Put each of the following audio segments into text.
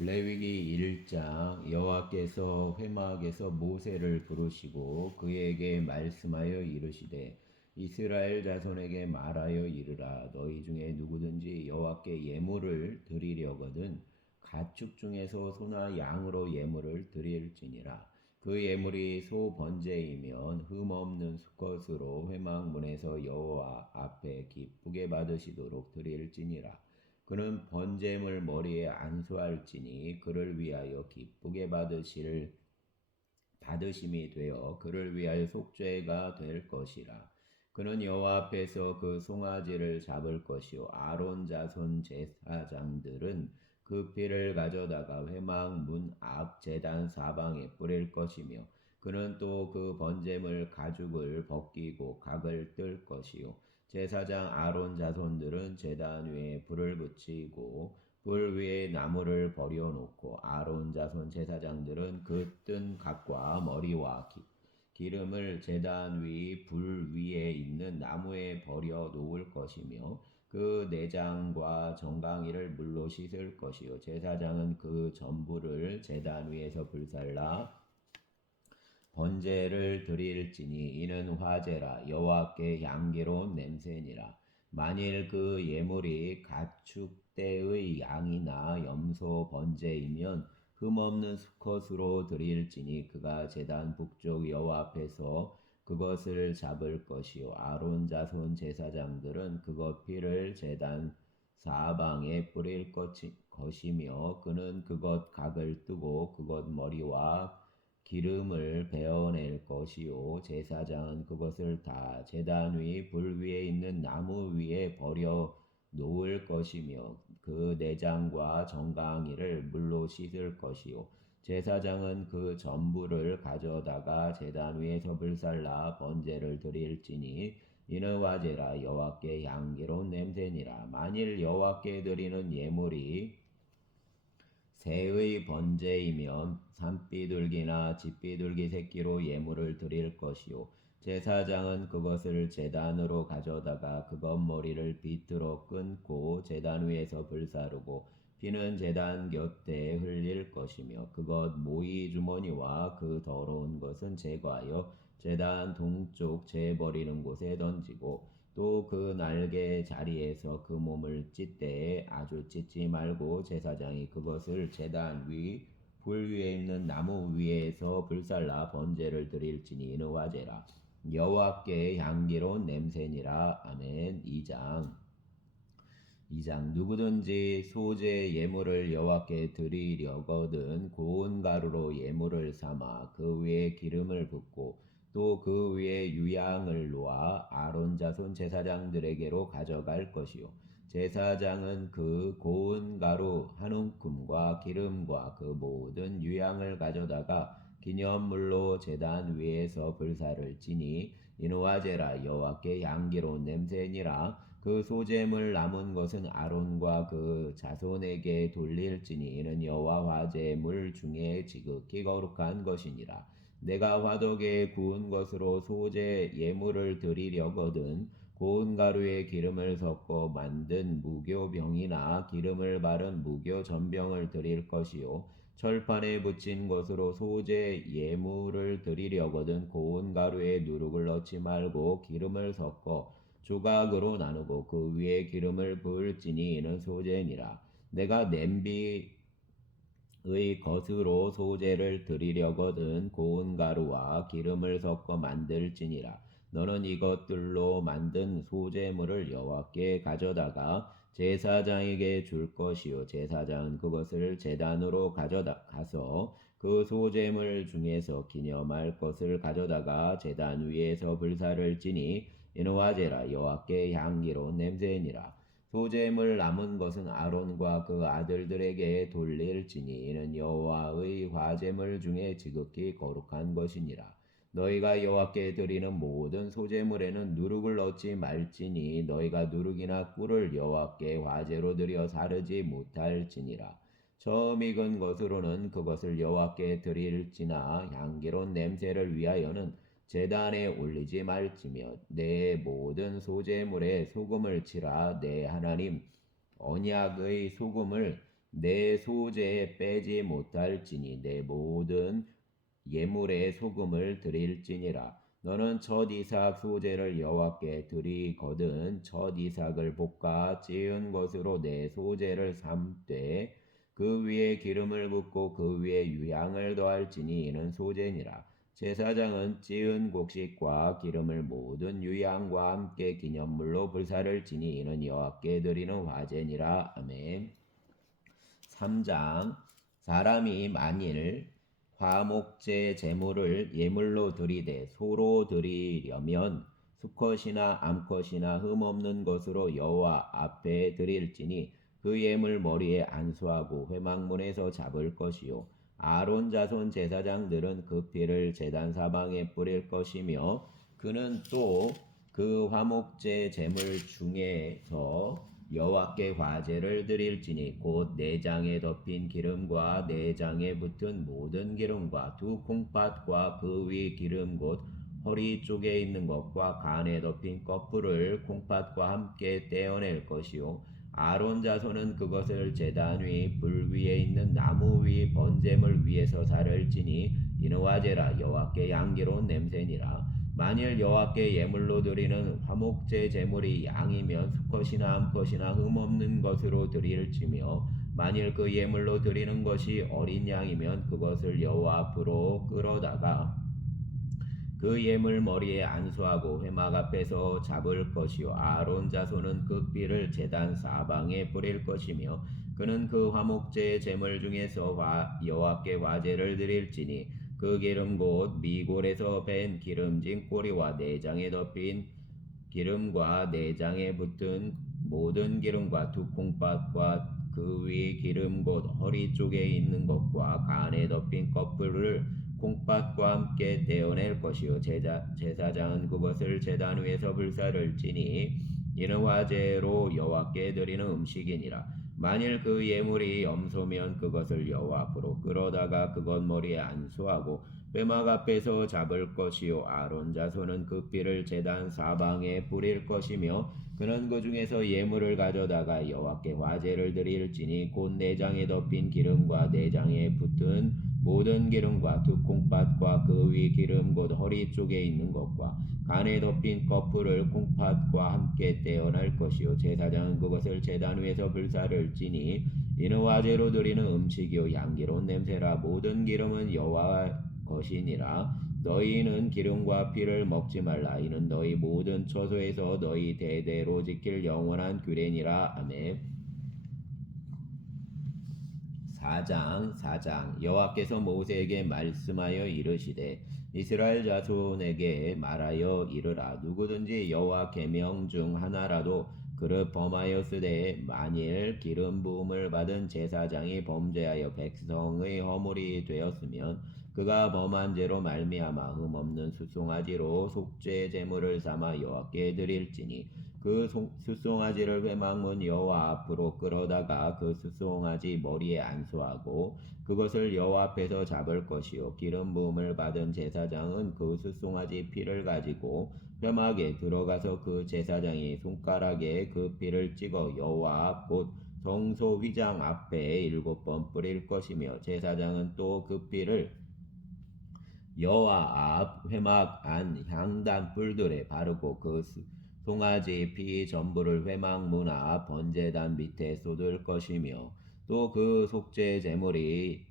레위기 1장 여호와께서 회막에서 모세를 부르시고 그에게 말씀하여 이르시되 이스라엘 자손에게 말하여 이르라. 너희 중에 누구든지 여호와께 예물을 드리려거든 가축 중에서 소나 양으로 예물을 드릴지니라. 그 예물이 소 번제이면 흠없는 수컷으로 회막문에서 여호와 앞에 기쁘게 받으시도록 드릴지니라. 그는 번제물 머리에 안수할지니 그를 위하여 기쁘게 받으심이 되어 그를 위하여 속죄가 될 것이라. 그는 여호와 앞에서 그 송아지를 잡을 것이요 아론 자손 제사장들은 그 피를 가져다가 회막 문 앞 제단 사방에 뿌릴 것이며 그는 또 그 번제물 가죽을 벗기고 각을 뜰 것이요 제사장 아론 자손들은 제단 위에 불을 붙이고 불 위에 나무를 버려놓고 아론 자손 제사장들은 그 뜬 각과 머리와 기름을 제단 위 불 위에 있는 나무에 버려 놓을 것이며 그 내장과 정강이를 물로 씻을 것이요 제사장은 그 전부를 제단 위에서 불살라 번제를 드릴지니 이는 화제라 여호와께 향기로운 냄새니라. 만일 그 예물이 가축대의 양이나 염소 번제이면 흠없는 수컷으로 드릴지니 그가 제단 북쪽 여호와 앞에서 그것을 잡을 것이요 아론 자손 제사장들은 그것 피를 제단 사방에 뿌릴 것이며 그는 그것 각을 뜨고 그것 머리와 기름을 베어낼 것이요 제사장은 그것을 다 제단 위 불 위에 있는 나무 위에 버려 놓을 것이며 그 내장과 정강이를 물로 씻을 것이요 제사장은 그 전부를 가져다가 제단 위에서 불살라 번제를 드릴지니 이는 화제라 여호와께 향기로운 냄새니라. 만일 여호와께 드리는 예물이 새의 번제이면 산비둘기나 집비둘기 새끼로 예물을 드릴 것이요 제사장은 그것을 제단으로 가져다가 그것 머리를 비틀어 끊고 제단 위에서 불사르고 피는 제단 곁에 흘릴 것이며 그것 모이 주머니와 그 더러운 것은 제거하여 제단 동쪽 재버리는 곳에 던지고 또 그 날개 자리에서 그 몸을 찢되 아주 찢지 말고 제사장이 그것을 제단 위 불 위에 있는 나무 위에서 불살라 번제를 드릴지니 이는 화제라 여호와께 향기로운 냄새니라. 아멘. 2장 누구든지 소제 예물을 여호와께 드리려거든 고운 가루로 예물을 삼아 그 위에 기름을 붓고 또 그 위에 유향을 놓아 아론 자손 제사장들에게로 가져갈 것이요 제사장은 그 고운 가루 한 움큼과 기름과 그 모든 유향을 가져다가 기념물로 제단 위에서 불사를 지니 이는 화제라 여호와께 향기로운 냄새니라. 그 소재물 남은 것은 아론과 그 자손에게 돌릴지니 이는 여호와 화제물 중에 지극히 거룩한 것이니라. 내가 화덕에 구운 것으로 소재 예물을 드리려거든 고운 가루에 기름을 섞어 만든 무교병이나 기름을 바른 무교전병을 드릴 것이요 철판에 붙인 것으로 소재 예물을 드리려거든 고운 가루에 누룩을 넣지 말고 기름을 섞어 조각으로 나누고 그 위에 기름을 부을지니 이는 소재니라. 내가 냄비의 겉으로 소재를 드리려거든 고운 가루와 기름을 섞어 만들지니라. 너는 이것들로 만든 소재물을 여호와께 가져다가 제사장에게 줄 것이요 제사장은 그것을 제단으로 가져가서 그 소재물 중에서 기념할 것을 가져다가 제단 위에서 불사를 지니 이는 화제라 여호와께 향기로운 냄새니라. 소재물 남은 것은 아론과 그 아들들에게 돌릴지니 이는 여호와의 화제물 중에 지극히 거룩한 것이니라. 너희가 여호와께 드리는 모든 소재물에는 누룩을 넣지 말지니 너희가 누룩이나 꿀을 여호와께 화제로 드려 사르지 못할지니라. 처음 익은 것으로는 그것을 여호와께 드릴지나 향기로운 냄새를 위하여는 제단에 올리지 말지며 내 모든 소재물에 소금을 치라. 내 하나님 언약의 소금을 내 소재에 빼지 못할지니 내 모든 예물에 소금을 드릴지니라. 너는 첫 이삭 소재를 여호와께 드리거든 첫 이삭을 볶아 찌은 것으로 내 소재를 삶되 그 위에 기름을 붓고 그 위에 유향을 더할지니 이는 소재니라. 제사장은 찌은 곡식과 기름을 모든 유향과 함께 기념물로 불사를 지니 이는 여호와께 드리는 화제니라. 아멘. 3장 사람이 만일 화목제 제물을 예물로 드리되 소로 드리려면 수컷이나 암컷이나 흠없는 것으로 여호와 앞에 드릴지니 그 예물 머리에 안수하고 회막문에서 잡을 것이요 아론 자손 제사장들은 그 피를 제단 사방에 뿌릴 것이며 그는 또 그 화목제 제물 중에서 여호와께 화제를 드릴지니 곧 내장에 덮인 기름과 내장에 붙은 모든 기름과 두 콩팥과 그 위 기름 곧 허리 쪽에 있는 것과 간에 덮인 꺼풀을 콩팥과 함께 떼어낼 것이요 아론 자손은 그것을 제단 위 불 위에 있는 나무 위 번제물 위에서 사를지니 이는 화제라 여호와께 향기로운 냄새니라. 만일 여호와께 예물로 드리는 화목제 제물이 양이면 수컷이나 암컷이나 흠없는 것으로 드릴지며 만일 그 예물로 드리는 것이 어린 양이면 그것을 여호와 앞으로 끌어다가 그 예물 머리에 안수하고 회막 앞에서 잡을 것이요 아론 자손은 그 삐를 제단 사방에 뿌릴 것이며 그는 그 화목제의 제물 중에서 여호와께 화제를 드릴지니 그 기름 곧 미골에서 밴 기름진 꼬리와 내장에 덮인 기름과 내장에 붙은 모든 기름과 두 콩팥과 그 위 기름 곧 허리 쪽에 있는 것과 간에 덮인 꺼풀을 콩팥과 함께 떼어낼 것이요 제사장은 그것을 제단 위에서 불사를 찌니 이는 화제로 여호와께 드리는 음식이니라. 만일 그 예물이 염소면 그것을 여호와 앞으로 끌어다가 그것 머리에 안수하고 회막 앞에서 잡을 것이요 아론 자손은 그 삐를 제단 사방에 뿌릴 것이며 그는 그 중에서 예물을 가져다가 여호와께 화제를 드릴지니 곧 내장에 덮인 기름과 내장에 붙은 모든 기름과 두 콩팥과 그 위 기름 곧 허리 쪽에 있는 것과 간에 덮인 꺼풀을 콩팥과 함께 떼어낼 것이요 제사장은 그것을 제단 위에서 불사를 찌니 이는 화제로 드리는 음식이요 향기로운 냄새라. 모든 기름은 여호와 것이니라. 너희는 기름과 피를 먹지 말라. 이는 너희 모든 처소에서 너희 대대로 지킬 영원한 규례니라. 아멘. 4장 여호와께서 모세에게 말씀하여 이르시되 이스라엘 자손에게 말하여 이르라. 누구든지 여호와 계명 중 하나라도 그를 범하였으되 만일 기름 부음을 받은 제사장이 범죄하여 백성의 허물이 되었으면 그가 범한 죄로 말미암아 흠없는 수송아지로 속죄 제물을 삼아 여호와께 드릴지니 그 수송아지를 회막문 여호와 앞으로 끌어다가 그 수송아지 머리에 안수하고 그것을 여호와 앞에서 잡을 것이요 기름 부음을 받은 제사장은 그 수송아지 피를 가지고 회막에 들어가서 그 제사장이 손가락에 그 피를 찍어 여호와 앞 곧 성소 휘장 앞에 7번 뿌릴 것이며 제사장은 또 그 피를 여호와 앞 회막 안 향단 뿔들에 바르고 그 송아지 피 전부를 회막 문 앞 번제단 밑에 쏟을 것이며 또 그 속죄 제물이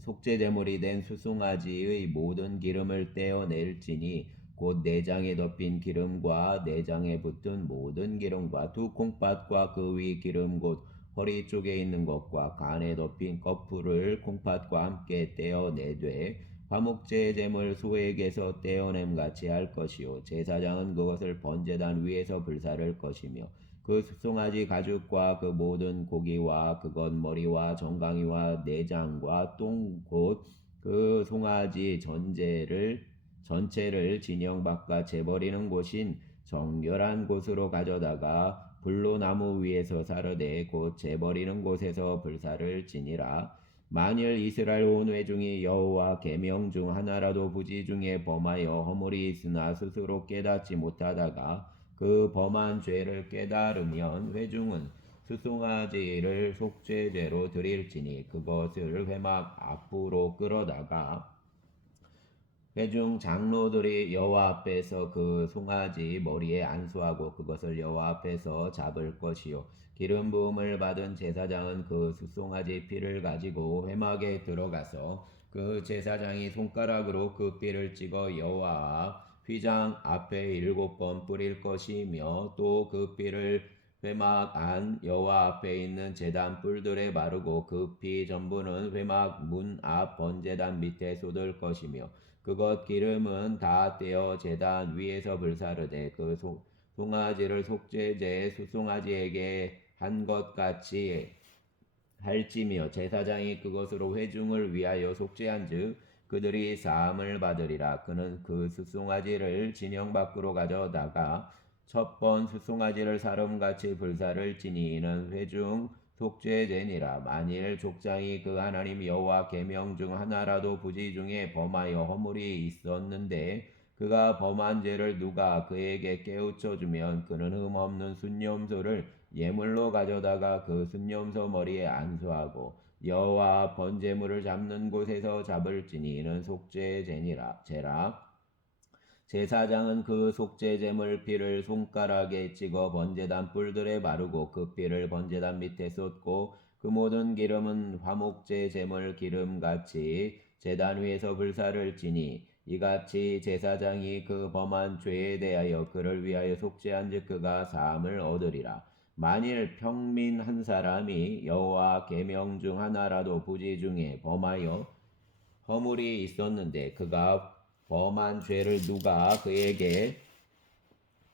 속죄 제물이 된 수송아지의 모든 기름을 떼어낼지니 곧 내장에 덮인 기름과 내장에 붙은 모든 기름과 두 콩팥과 그 위 기름 곧 허리 쪽에 있는 것과 간에 덮인 꺼풀을 콩팥과 함께 떼어내되 화목제 제물 소에게서 떼어냄 같이 할 것이요 제사장은 그것을 번제단 위에서 불사를 것이며 그 수송아지 가죽과 그 모든 고기와 그것 머리와 정강이와 내장과 똥 곧 그 송아지 전체를 진영 바깥 재버리는 곳인 정결한 곳으로 가져다가 불로 나무 위에서 사르되 곧 재버리는 곳에서 불사를 지니라. 만일 이스라엘 온 회중이 여호와 계명 중 하나라도 부지 중에 범하여 허물이 있으나 스스로 깨닫지 못하다가 그 범한 죄를 깨달으면 회중은 수송아지를 속죄제로 드릴지니 그것을 회막 앞으로 끌어다가 회중 장로들이 여호와 앞에서 그 송아지 머리에 안수하고 그것을 여호와 앞에서 잡을 것이요 기름 부음을 받은 제사장은 그 수송아지 피를 가지고 회막에 들어가서 그 제사장이 손가락으로 그 피를 찍어 여호와 휘장 앞에 7번 뿌릴 것이며 또 그 피를 회막 안 여호와 앞에 있는 제단 뿔들에 바르고 그 피 전부는 회막 문 앞 번제단 밑에 쏟을 것이며 그것 기름은 다 떼어 제단 위에서 불사르되 그 송아지를 속죄제 수송아지에게 한 것 같이 할지며 제사장이 그것으로 회중을 위하여 속죄한즉 그들이 사함을 받으리라. 그는 그 수송아지를 진영 밖으로 가져다가 첫 번 수송아지를 사름같이 불사를지니 이는 회중 속죄제니라. 만일 족장이 그 하나님 여호와 계명 중 하나라도 부지 중에 범하여 허물이 있었는데 그가 범한 죄를 누가 그에게 깨우쳐 주면 그는 흠없는 순념소를 예물로 가져다가 그 순념소 머리에 안수하고 여호와 번제물을 잡는 곳에서 잡을지니 이는 속죄제니라. 제사장은 그 속죄제물 피를 손가락에 찍어 번제단 뿔들에 바르고 그 피를 번제단 밑에 쏟고 그 모든 기름은 화목제 제물 기름같이 제단 위에서 불사를지니 이같이 제사장이 그 범한 죄에 대하여 그를 위하여 속죄한즉 그가 사함을 얻으리라. 만일 평민 한 사람이 여호와 계명 중 하나라도 부지 중에 범하여 허물이 있었는데 그가 범한 죄를 누가 그에게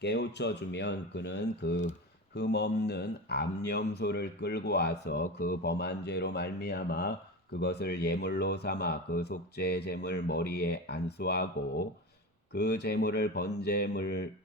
깨우쳐 주면 그는 그 흠없는 암염소를 끌고 와서 그 범한 죄로 말미암아 그것을 예물로 삼아 그 속죄 제물 머리에 안수하고 그 제물을 번제물을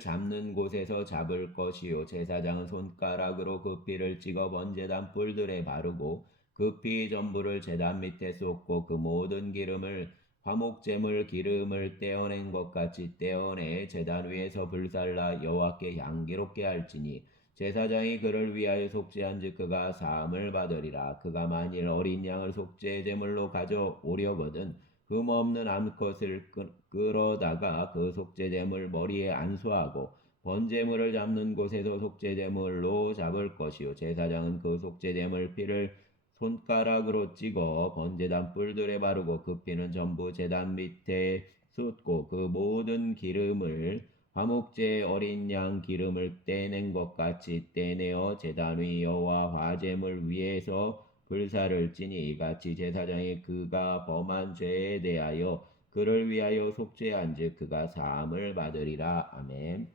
잡는 곳에서 잡을 것이요 제사장은 손가락으로 그 피를 찍어 번제단 뿔들에 바르고 그 피 전부를 제단 밑에 쏟고 그 모든 기름을 화목제물 기름을 떼어낸 것 같이 떼어내 제단 위에서 불살라 여호와께 향기롭게 할지니 제사장이 그를 위하여 속죄한즉 그가 사함을 받으리라. 그가 만일 어린 양을 속죄제물로 가져오려거든 흠없는 암컷을 끌어다가 그 속죄제물 머리에 안수하고 번제물을 잡는 곳에서 속죄제물로 잡을 것이요 제사장은 그 속죄제물 피를 손가락으로 찍어 번제단 뿔들에 바르고 그 피는 전부 제단 밑에 쏟고 그 모든 기름을 화목제 어린 양 기름을 떼낸 것 같이 떼내어 제단 위 여호와 화제물 위에서 불사를 지니 이같이 제사장이 그가 범한 죄에 대하여 그를 위하여 속죄한즉 그가 사함을 받으리라. 아멘.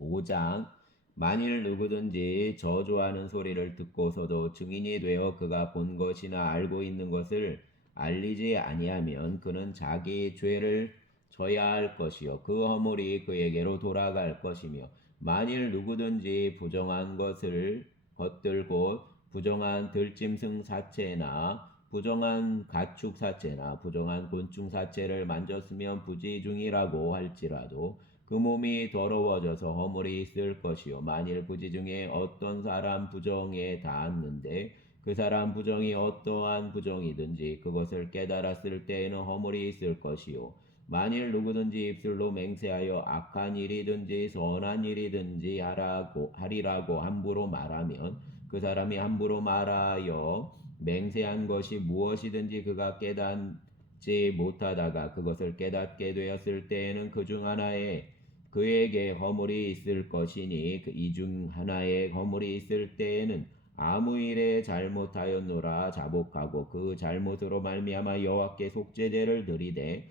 5장 만일 누구든지 저주하는 소리를 듣고서도 증인이 되어 그가 본 것이나 알고 있는 것을 알리지 아니하면 그는 자기 죄를 져야 할 것이요 그 허물이 그에게로 돌아갈 것이며 만일 누구든지 부정한 것을 겉들고 부정한 들짐승 사체나 부정한 가축 사체나 부정한 곤충 사체를 만졌으면 부지중이라고 할지라도 그 몸이 더러워져서 허물이 있을 것이요 만일 부지 중에 어떤 사람 부정에 닿았는데 그 사람 부정이 어떠한 부정이든지 그것을 깨달았을 때에는 허물이 있을 것이요 만일 누구든지 입술로 맹세하여 악한 일이든지 선한 일이든지 하리라고 함부로 말하면 그 사람이 함부로 말하여 맹세한 것이 무엇이든지 그가 깨닫지 못하다가 그것을 깨닫게 되었을 때에는 그 중 하나에 그에게 허물이 있을 것이니 이 중 하나에 허물이 있을 때에는 아무 일에 잘못하였노라 자복하고 그 잘못으로 말미암아 여호와께 속죄제를 드리되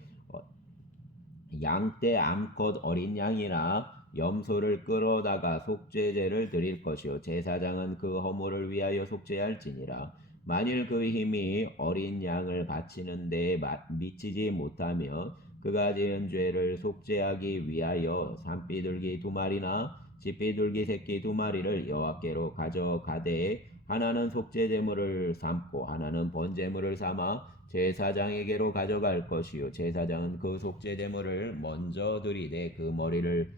양떼 암컷 어린 양이나 염소를 끌어다가 속죄제를 드릴 것이요 제사장은 그 허물을 위하여 속죄할지니라. 만일 그 힘이 어린 양을 바치는 데에 미치지 못하며 그가 지은 죄를 속죄하기 위하여 산비둘기 2마리나 집비둘기 새끼 2마리를 여호와께로 가져가되 하나는 속죄제물을 삼고 하나는 번제물을 삼아 제사장에게로 가져갈 것이요 제사장은 그 속죄제물을 먼저 드리되 그 머리를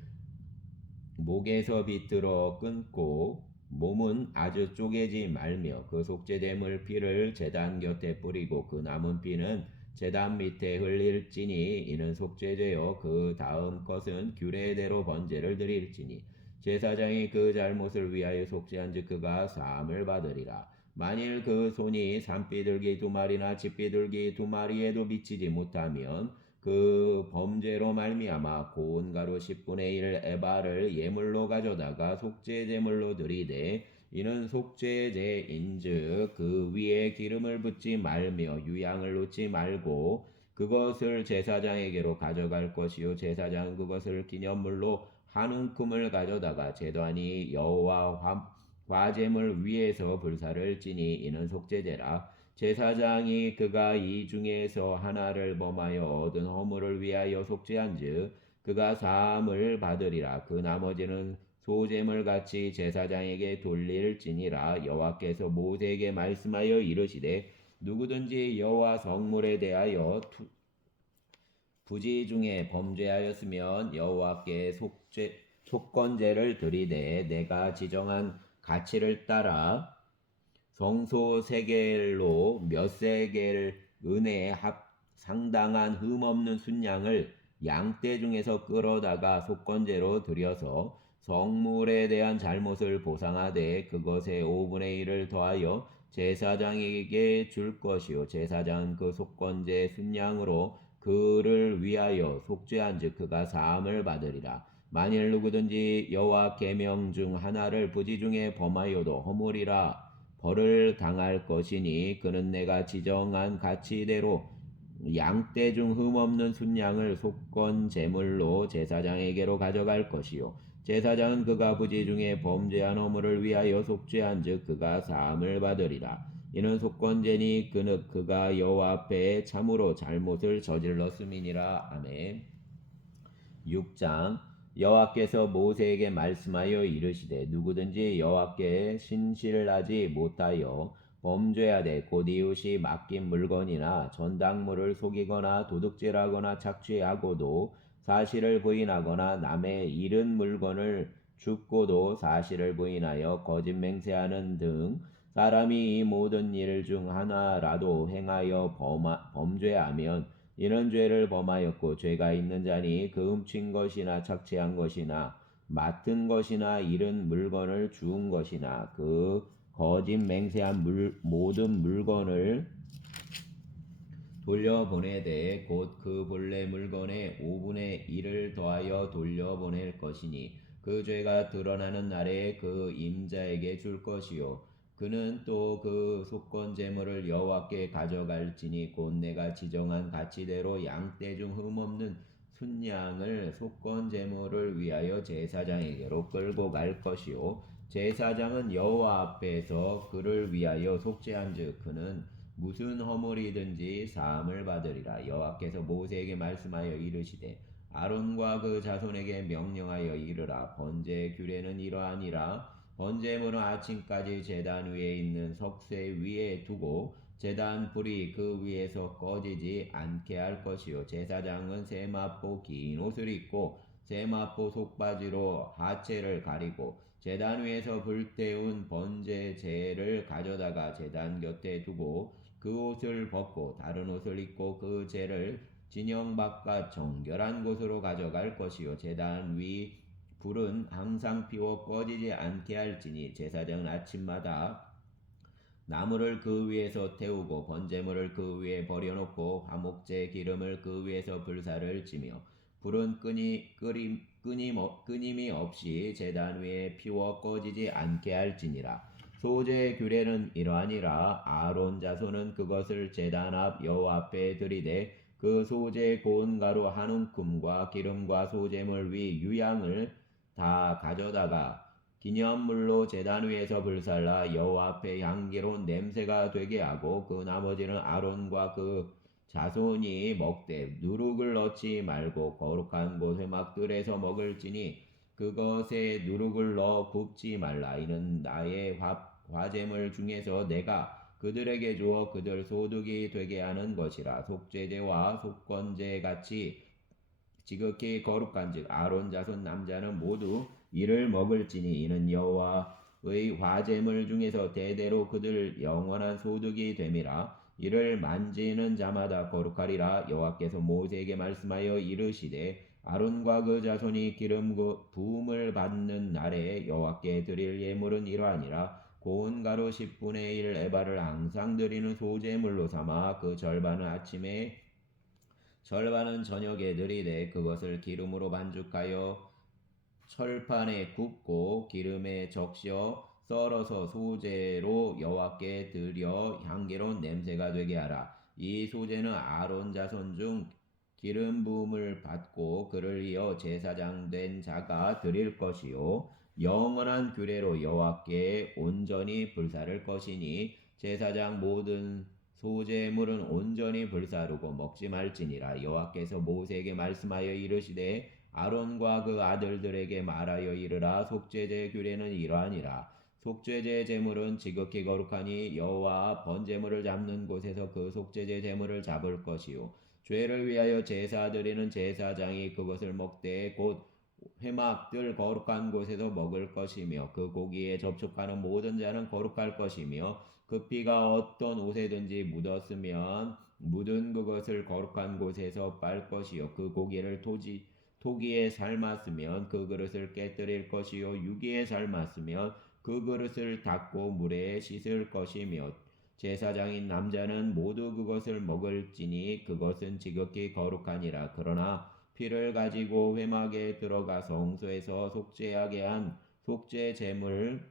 목에서 비틀어 끊고 몸은 아주 쪼개지 말며 그 속죄됨을 피를 제단 곁에 뿌리고 그 남은 피는 제단 밑에 흘릴지니 이는 속죄되어 그 다음 것은 규례대로 번제를 드릴지니 제사장이 그 잘못을 위하여 속죄한즉 그가 사함을 받으리라. 만일 그 손이 산비둘기 두 마리나 집비둘기 두 마리에도 미치지 못하면 그 범죄로 말미암아 고운 가루 10분의 1 에바를 예물로 가져다가 속죄제물로 드리되 이는 속죄제인즉 그 위에 기름을 붓지 말며 유향을 놓지 말고 그것을 제사장에게로 가져갈 것이요 제사장은 그것을 기념물로 한 움큼을 가져다가 제단이 여호와 화제물 위에서 불사를 지니 이는 속죄제라. 제사장이 그가 이 중에서 하나를 범하여 얻은 허물을 위하여 속죄한즉 그가 사함을 받으리라. 그 나머지는 소제물 같이 제사장에게 돌릴지니라. 여호와께서 모세에게 말씀하여 이르시되 누구든지 여호와 성물에 대하여 부지 중에 범죄하였으면 여호와께 속건제를 드리되 내가 지정한 가치를 따라 성소 세겔로 몇 세겔 은혜에 상당한 흠없는 순양을 양떼 중에서 끌어다가 속건제로 드려서 성물에 대한 잘못을 보상하되 그것의 5분의 1을 더하여 제사장에게 줄 것이요 제사장은 그 속건제 순양으로 그를 위하여 속죄한즉 그가 사함을 받으리라. 만일 누구든지 여호와 계명 중 하나를 부지 중에 범하여도 허물이라 벌을 당할 것이니 그는 내가 지정한 가치대로 양떼 중 흠없는 순양을 속건 제물로 제사장에게로 가져갈 것이요 제사장은 그가 부지 중에 범죄한 허물을 위하여 속죄한즉 그가 사함을 받으리라. 이는 속건제니 그가 여호와 앞에 참으로 잘못을 저질렀음이니라. 아멘. 6장 여호와께서 모세에게 말씀하여 이르시되 누구든지 여호와께 신실하지 못하여 범죄하되 곧 이웃이 맡긴 물건이나 전당물을 속이거나 도둑질하거나 착취하고도 사실을 부인하거나 남의 잃은 물건을 줍고도 사실을 부인하여 거짓 맹세하는 등 사람이 이 모든 일 중 하나라도 행하여 범죄하면 이런 죄를 범하였고 죄가 있는 자니 그 훔친 것이나 착취한 것이나 맡은 것이나 잃은 물건을 주운 것이나 그 거짓 맹세한 모든 물건을 돌려보내되 곧 그 본래 물건의 5분의 1을 더하여 돌려보낼 것이니 그 죄가 드러나는 날에 그 임자에게 줄 것이요 그는 또 그 속건 제물을 여호와께 가져갈지니 곧 내가 지정한 가치대로 양떼 중 흠없는 순양을 속건 제물을 위하여 제사장에게로 끌고 갈 것이요 제사장은 여호와 앞에서 그를 위하여 속죄한즉 그는 무슨 허물이든지 사함을 받으리라. 여호와께서 모세에게 말씀하여 이르시되 아론과 그 자손에게 명령하여 이르라. 번제의 규례는 이러하니라. 번제물은 아침까지 제단 위에 있는 석쇠 위에 두고 제단 불이 그 위에서 꺼지지 않게 할 것이요 제사장은 세마포 긴 옷을 입고 세마포 속바지로 하체를 가리고 제단 위에서 불태운 번제제를 가져다가 제단 곁에 두고 그 옷을 벗고 다른 옷을 입고 그 제를 진영 바깥 정결한 곳으로 가져갈 것이요 제단 위 불은 항상 피워 꺼지지 않게 할지니 제사장은 아침마다 나무를 그 위에서 태우고 번제물을 그 위에 버려놓고 화목제 기름을 그 위에서 불사를 지며 불은 끊임이 없이 제단 위에 피워 꺼지지 않게 할지니라. 소제의 규례는 이러하니라. 아론 자손은 그것을 제단 앞 여호와 앞에 들이되 그 소제 고운 가루 한 움큼과 기름과 소제물 위 유향을 다 가져다가 기념물로 제단 위에서 불살라 여호와 앞에 향기로운 냄새가 되게 하고 그 나머지는 아론과 그 자손이 먹되 누룩을 넣지 말고 거룩한 곳 회막들에서 먹을지니 그것에 누룩을 넣어 굽지 말라. 이는 나의 화제물 중에서 내가 그들에게 주어 그들 소득이 되게 하는 것이라. 속죄제와 속건제 같이 지극히 거룩한즉 아론 자손 남자는 모두 이를 먹을지니 이는 여호와의 화제물 중에서 대대로 그들 영원한 소득이 됨이라. 이를 만지는 자마다 거룩하리라. 여호와께서 모세에게 말씀하여 이르시되 아론과 그 자손이 기름 부음을 받는 날에 여호와께 드릴 예물은 이러하니라. 고운 가루 10분의 1 에바를 항상 드리는 소제물로 삼아 그 절반은 아침에 절반은 저녁에 드리되 그것을 기름으로 반죽하여 철판에 굽고 기름에 적셔 썰어서 소제로 여호와께 드려 향기로운 냄새가 되게 하라. 이 소제는 아론 자손 중 기름 부음을 받고 그를 이어 제사장 된 자가 드릴 것이요 영원한 규례로 여호와께 온전히 불사를 것이니 제사장 모든 소제물은 온전히 불사르고 먹지 말지니라. 여호와께서 모세에게 말씀하여 이르시되 아론과 그 아들들에게 말하여 이르라. 속죄제 규례는 이러하니라. 속죄제 제물은 지극히 거룩하니 여호와 번제물을 잡는 곳에서 그 속죄제 제물을 잡을 것이요 죄를 위하여 제사 드리는 제사장이 그것을 먹되 곧 회막들 거룩한 곳에서 먹을 것이며 그 고기에 접촉하는 모든 자는 거룩할 것이며 그 피가 어떤 옷에든지 묻었으면 묻은 그것을 거룩한 곳에서 빨 것이요 그 고기를 토기에 삶았으면 그 그릇을 깨뜨릴 것이요 유기에 삶았으면 그 그릇을 닦고 물에 씻을 것이며 제사장인 남자는 모두 그것을 먹을지니 그것은 지극히 거룩하니라. 그러나 피를 가지고 회막에 들어가 성소에서 속죄하게 한 속죄 제물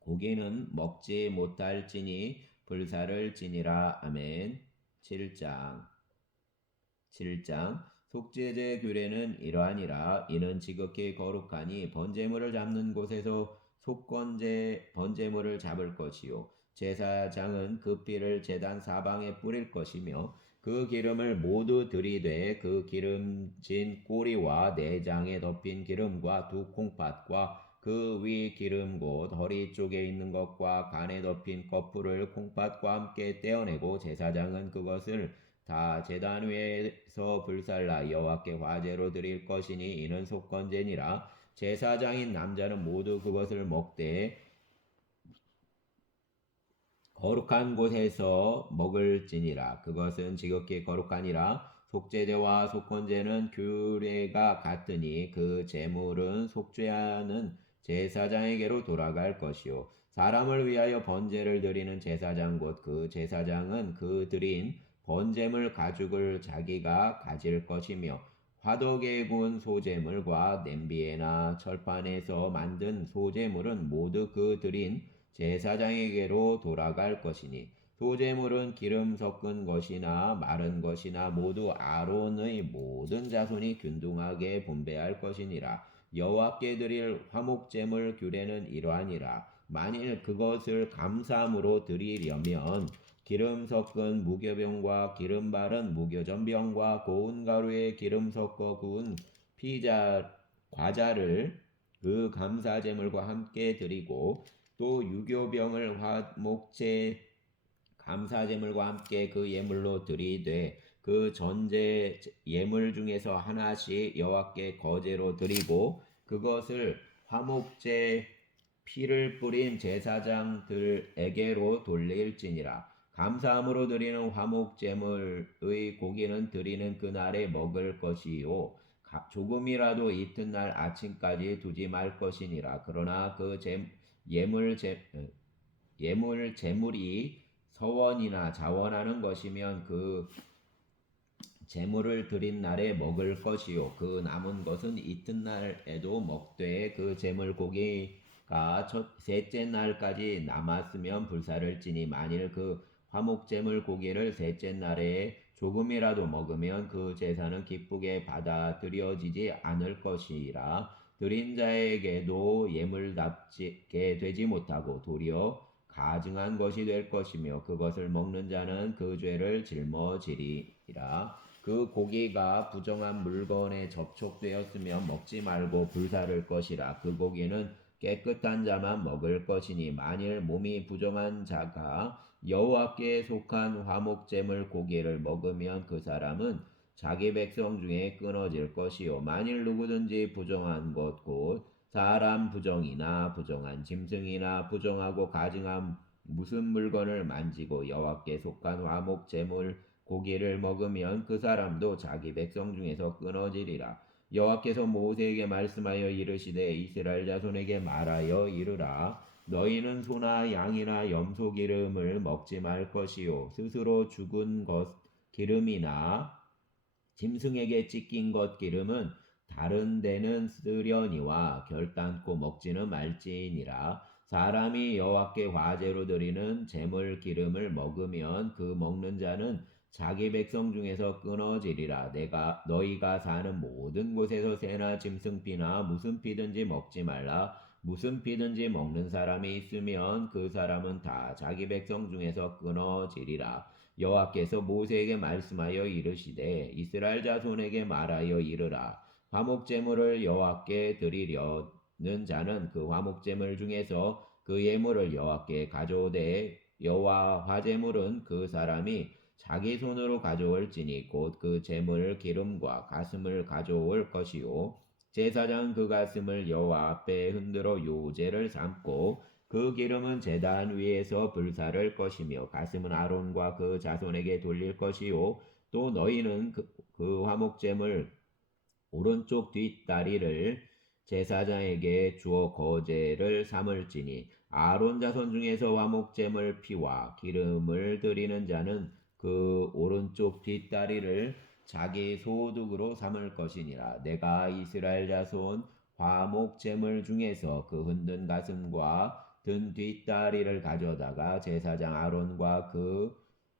고기는 먹지 못할지니 불사를 지니라. 아멘. 7장 속죄제 규례는 이러하니라. 이는 지극히 거룩하니 번제물을 잡는 곳에서 속건제 번제물을 잡을 것이요 제사장은 그 피를 제단 사방에 뿌릴 것이며 그 기름을 모두 들이되 그 기름진 꼬리와 내장에 덮인 기름과 두 콩팥과 그 위 기름 곧 허리 쪽에 있는 것과 간에 덮인 거풀을 콩팥과 함께 떼어내고 제사장은 그것을 다 제단 위에서 불살라 여호와께 화제로 드릴 것이니 이는 속건제니라. 제사장인 남자는 모두 그것을 먹되 거룩한 곳에서 먹을지니라. 그것은 지극히 거룩하니라. 속죄제와 속건제는 규례가 같으니 그 제물은 속죄하는 제사장에게로 돌아갈 것이요 사람을 위하여 번제를 드리는 제사장 곧 그 제사장은 그 드린 번제물 가죽을 자기가 가질 것이며 화덕에 구운 소제물과 냄비에나 철판에서 만든 소제물은 모두 그 드린 제사장에게로 돌아갈 것이니 소제물은 기름 섞은 것이나 마른 것이나 모두 아론의 모든 자손이 균등하게 분배할 것이니라. 여호와께 드릴 화목제물 규례는 이러하니라. 만일 그것을 감사함으로 드리려면 기름 섞은 무교병과 기름 바른 무교전병과 고운 가루에 기름 섞어 구운 과자를 그 감사제물과 함께 드리고 또 유교병을 화목제 감사제물과 함께 그 예물로 드리되 그 전제 예물 중에서 하나씩 여호와께 거제로 드리고 그것을 화목제 피를 뿌린 제사장들에게로 돌릴지니라. 감사함으로 드리는 화목제물의 고기는 드리는 그날에 먹을 것이요 조금이라도 이튿날 아침까지 두지 말 것이니라. 그러나 그 제물이 서원이나 자원하는 것이면 그 제물을 드린 날에 먹을 것이요 그 남은 것은 이튿날에도 먹되 그 제물 고기가 셋째 날까지 남았으면 불사를 지니 만일 그 화목제물 고기를 셋째 날에 조금이라도 먹으면 그 제사는 기쁘게 받아들여지지 않을 것이라. 드린 자에게도 예물답게 되지 못하고 도리어 가증한 것이 될 것이며 그것을 먹는 자는 그 죄를 짊어지리라. 그 고기가 부정한 물건에 접촉되었으면 먹지 말고 불사를 것이라. 그 고기는 깨끗한 자만 먹을 것이니 만일 몸이 부정한 자가 여호와께 속한 화목제물 고기를 먹으면 그 사람은 자기 백성 중에 끊어질 것이요 만일 누구든지 부정한 것 곧 사람 부정이나 부정한 짐승이나 부정하고 가증한 무슨 물건을 만지고 여호와께 속한 화목 제물 고기를 먹으면 그 사람도 자기 백성 중에서 끊어지리라. 여호와께서 모세에게 말씀하여 이르시되 이스라엘 자손에게 말하여 이르라. 너희는 소나 양이나 염소 기름을 먹지 말 것이요 스스로 죽은 것 기름이나 짐승에게 찢긴 것 기름은 다른 데는 쓰려니와 결단코 먹지는 말지니라. 사람이 여호와께 화제로 드리는 제물 기름을 먹으면 그 먹는 자는 자기 백성 중에서 끊어지리라. 내가 너희가 사는 모든 곳에서 새나 짐승피나 무슨 피든지 먹지 말라. 무슨 피든지 먹는 사람이 있으면 그 사람은 다 자기 백성 중에서 끊어지리라. 여호와께서 모세에게 말씀하여 이르시되 이스라엘 자손에게 말하여 이르라. 화목 제물을 여호와께 드리려는 자는 그 화목 제물 중에서 그 예물을 여호와께 가져오되 여호와 화제물은 그 사람이 자기 손으로 가져올지니 곧 그 제물 기름과 가슴을 가져올 것이요 제사장 그 가슴을 여호와 앞에 흔들어 요제를 삼고 그 기름은 제단 위에서 불사를 것이며 가슴은 아론과 그 자손에게 돌릴 것이요 또 너희는 그 화목제물 오른쪽 뒷다리를 제사장에게 주어 거제를 삼을지니 아론 자손 중에서 화목제물 피와 기름을 드리는 자는 그 오른쪽 뒷다리를 자기 소득으로 삼을 것이니라. 내가 이스라엘 자손 화목제물 중에서 그 흔든 가슴과 든 뒷다리를 가져다가 제사장 아론과 그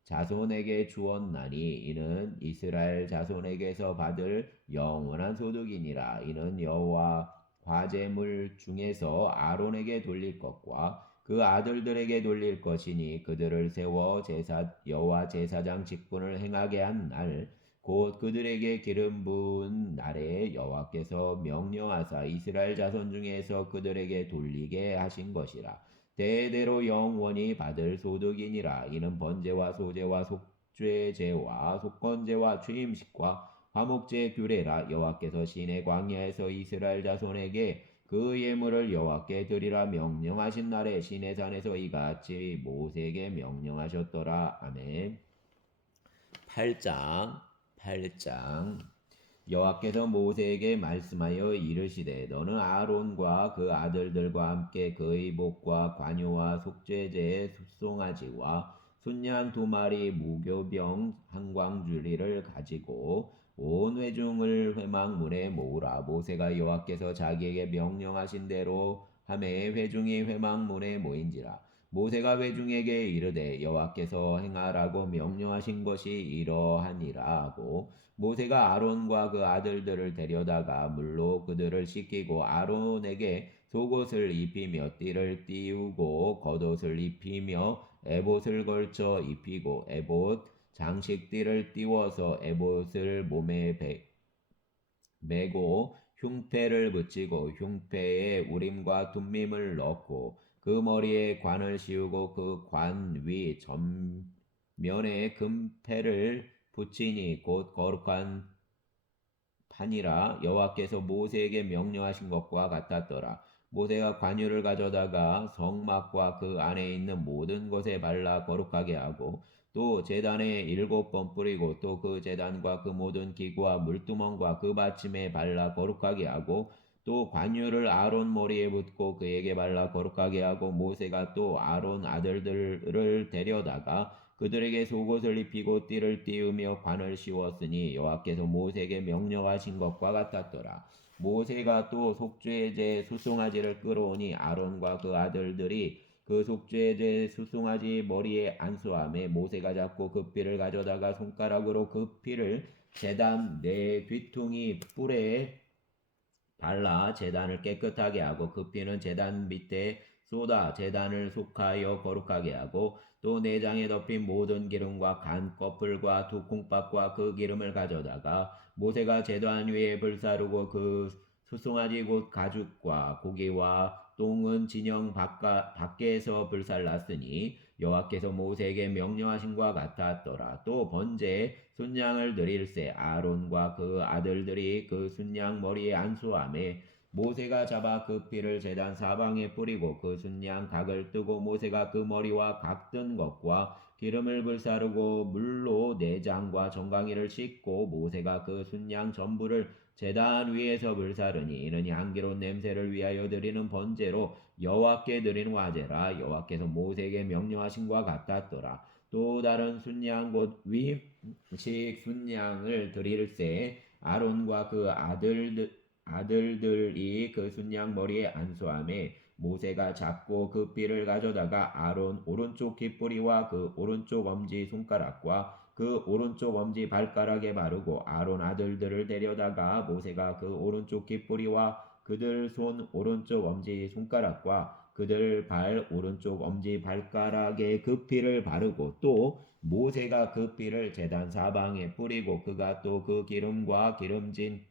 자손에게 주었나니 이는 이스라엘 자손에게서 받을 영원한 소득이니라. 이는 여호와 화제물 중에서 아론에게 돌릴 것과 그 아들들에게 돌릴 것이니 그들을 세워 여호와 제사장 직분을 행하게 한 날 곧 그들에게 기름 부은 날에 여호와께서 명령하사 이스라엘 자손 중에서 그들에게 돌리게 하신 것이라. 대대로 영원히 받을 소득이니라. 이는 번제와 소제와 속죄제와 속건제와 취임식과 화목제 규례라. 여호와께서 시내 광야에서 이스라엘 자손에게 그 예물을 여호와께 드리라 명령하신 날에 시내산에서 이같이 모세에게 명령하셨더라. 아멘. 8장 여호와께서 모세에게 말씀하여 이르시되 너는 아론과 그 아들들과 함께 그의 복과 관유와 속죄제의 숫송아지와 순양 2마리 무교병 한광주리를 가지고 온 회중을 회막문에 모으라. 모세가 여호와께서 자기에게 명령하신 대로 하매 회중이 회막문에 모인지라. 모세가 회중에게 이르되 여호와께서 행하라고 명령하신 것이 이러하니라 하고 모세가 아론과 그 아들들을 데려다가 물로 그들을 씻기고 아론에게 속옷을 입히며 띠를 띄우고 겉옷을 입히며 에봇을 걸쳐 입히고 에봇 장식띠를 띄워서 에봇을 몸에 메고 흉패를 붙이고 흉패에 우림과 둠밈을 넣고 그 머리에 관을 씌우고 그 관 위 전면에 금패를 붙이니 곧 거룩한 판이라. 여호와께서 모세에게 명령하신 것과 같았더라. 모세가 관유를 가져다가 성막과 그 안에 있는 모든 것에 발라 거룩하게 하고 또 제단에 7번 뿌리고 또 그 제단과 그 모든 기구와 물두멍과 그 받침에 발라 거룩하게 하고 또 관유를 아론 머리에 붓고 그에게 발라 거룩하게 하고 모세가 또 아론 아들들을 데려다가 그들에게 속옷을 입히고 띠를 띄우며 관을 씌웠으니 여호와께서 모세에게 명령하신 것과 같았더라. 모세가 또 속죄제 수송아지를 끌어오니 아론과 그 아들들이 그 속죄제 수송아지 머리에 안수하며 모세가 잡고 그 피를 가져다가 손가락으로 그 피를 제단 네 뒤퉁이 뿔에 발라 제단을 깨끗하게 하고 그 피는 제단 밑에 쏟아 제단을 속하여 거룩하게 하고 또 내장에 덮인 모든 기름과 간 껍질과 두 콩밥과 그 기름을 가져다가 모세가 제단 위에 불사르고 그 수송아지 곧 가죽과 고기와 똥은 진영 밖에서 불살랐으니 여호와께서 모세에게 명령하신 것과 같았더라. 또 번제 순양을 드릴새 아론과 그 아들들이 그 순양 머리에 안수하며 모세가 잡아 그 피를 제단 사방에 뿌리고 그 순양 각을 뜨고 모세가 그 머리와 각 뜬 것과 기름을 불사르고 물로 내장과 정강이를 씻고 모세가 그 순양 전부를 제단 위에서 불사르니 이는 향기로운 냄새를 위하여 드리는 번제로 여호와께 드리는 화제라. 여호와께서 모세에게 명령하신과 같았더라. 또 다른 순양 곧 위임식 순양을 드릴새 아론과 그 아들들이 그 순양 머리에 안수하매 모세가 잡고 그 삐를 가져다가 아론 오른쪽 깃뿌리와 그 오른쪽 엄지 손가락과 그 오른쪽 엄지 발가락에 바르고 아론 아들들을 데려다가 모세가 그 오른쪽 깃뿌리와 그들 손 오른쪽 엄지 손가락과 그들 발 오른쪽 엄지 발가락에 그 피를 바르고 또 모세가 그 피를 제단 사방에 뿌리고 그가 또 그 기름과 기름진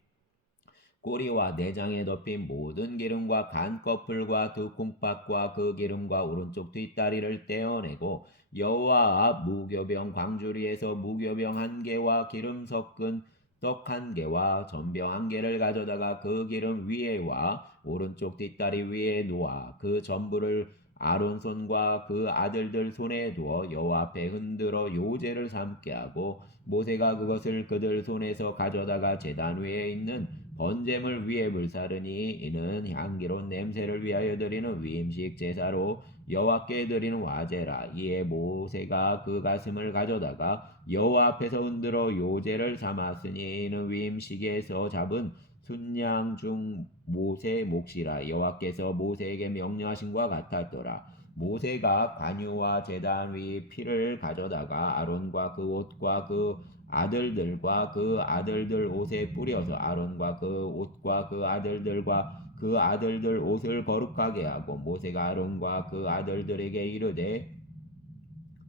꼬리와 내장에 덮인 모든 기름과 간꺼풀과 두 콩팥과 그 기름과 오른쪽 뒷다리를 떼어내고 여호와 앞 무교병 광주리에서 무교병 한 개와 기름 섞은 떡 한 개와 전병 한 개를 가져다가 그 기름 위에와 오른쪽 뒷다리 위에 놓아 그 전부를 아론 손과 그 아들들 손에 두어 여호와 앞에 흔들어 요제를 삼게 하고 모세가 그것을 그들 손에서 가져다가 제단 위에 있는 번제물 위에 불사르니 이는 향기로운 냄새를 위하여 드리는 위임식 제사로 여호와께 드리는 화제라. 이에 모세가 그 가슴을 가져다가 여호와 앞에서 흔들어 요제를 삼았으니 이는 위임식에서 잡은 순양 중 모세 몫이라. 여호와께서 모세에게 명령하신 것 같았더라. 모세가 관유와 제단 위 피를 가져다가 아론과 그 옷과 그 아들들과 그 아들들 옷에 뿌려서 아론과 그 옷과 그 아들들과 그 아들들 옷을 거룩하게 하고 모세가 아론과 그 아들들에게 이르되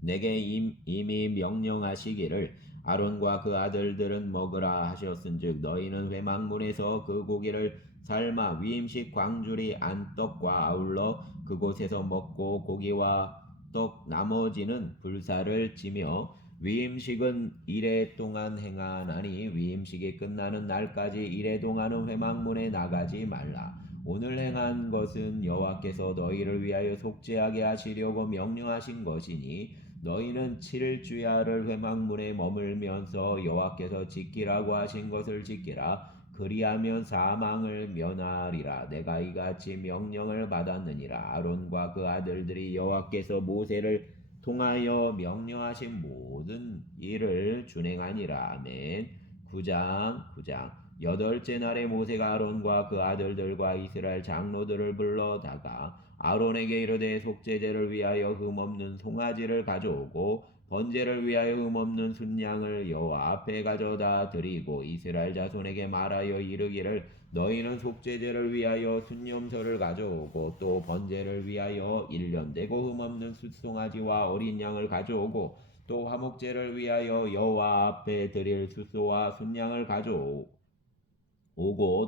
내게 이미 명령하시기를 아론과 그 아들들은 먹으라 하셨은즉 너희는 회막문에서 그 고기를 삶아 위임식 광주리 안떡과 아울러 그곳에서 먹고 고기와 떡 나머지는 불사를 지며 위임식은 이래 동안 행하나니 위임식이 끝나는 날까지 이래 동안은 회막문에 나가지 말라. 오늘 행한 것은 여호와께서 너희를 위하여 속죄하게 하시려고 명령하신 것이니 너희는 7주야를 회막문에 머물면서 여호와께서 지키라고 하신 것을 지키라. 그리하면 사망을 면하리라. 내가 이같이 명령을 받았느니라. 아론과 그 아들들이 여호와께서 모세를 통하여 명령하신 모든 일을 준행하니라. 아멘. 9장 여덟째 날에 모세가 아론과 그 아들들과 이스라엘 장로들을 불러다가 아론에게 이르되 속죄제를 위하여 흠없는 송아지를 가져오고 번제를 위하여 흠없는 순양을 여호와 앞에 가져다 드리고 이스라엘 자손에게 말하여 이르기를 너희는 속죄제를 위하여 순념소를 가져오고 또 번제를 위하여 1년 되고 흠없는 숫송아지와 어린 양을 가져오고 또 화목제를 위하여 여호와 앞에 드릴 숫소와 순양을 가져오고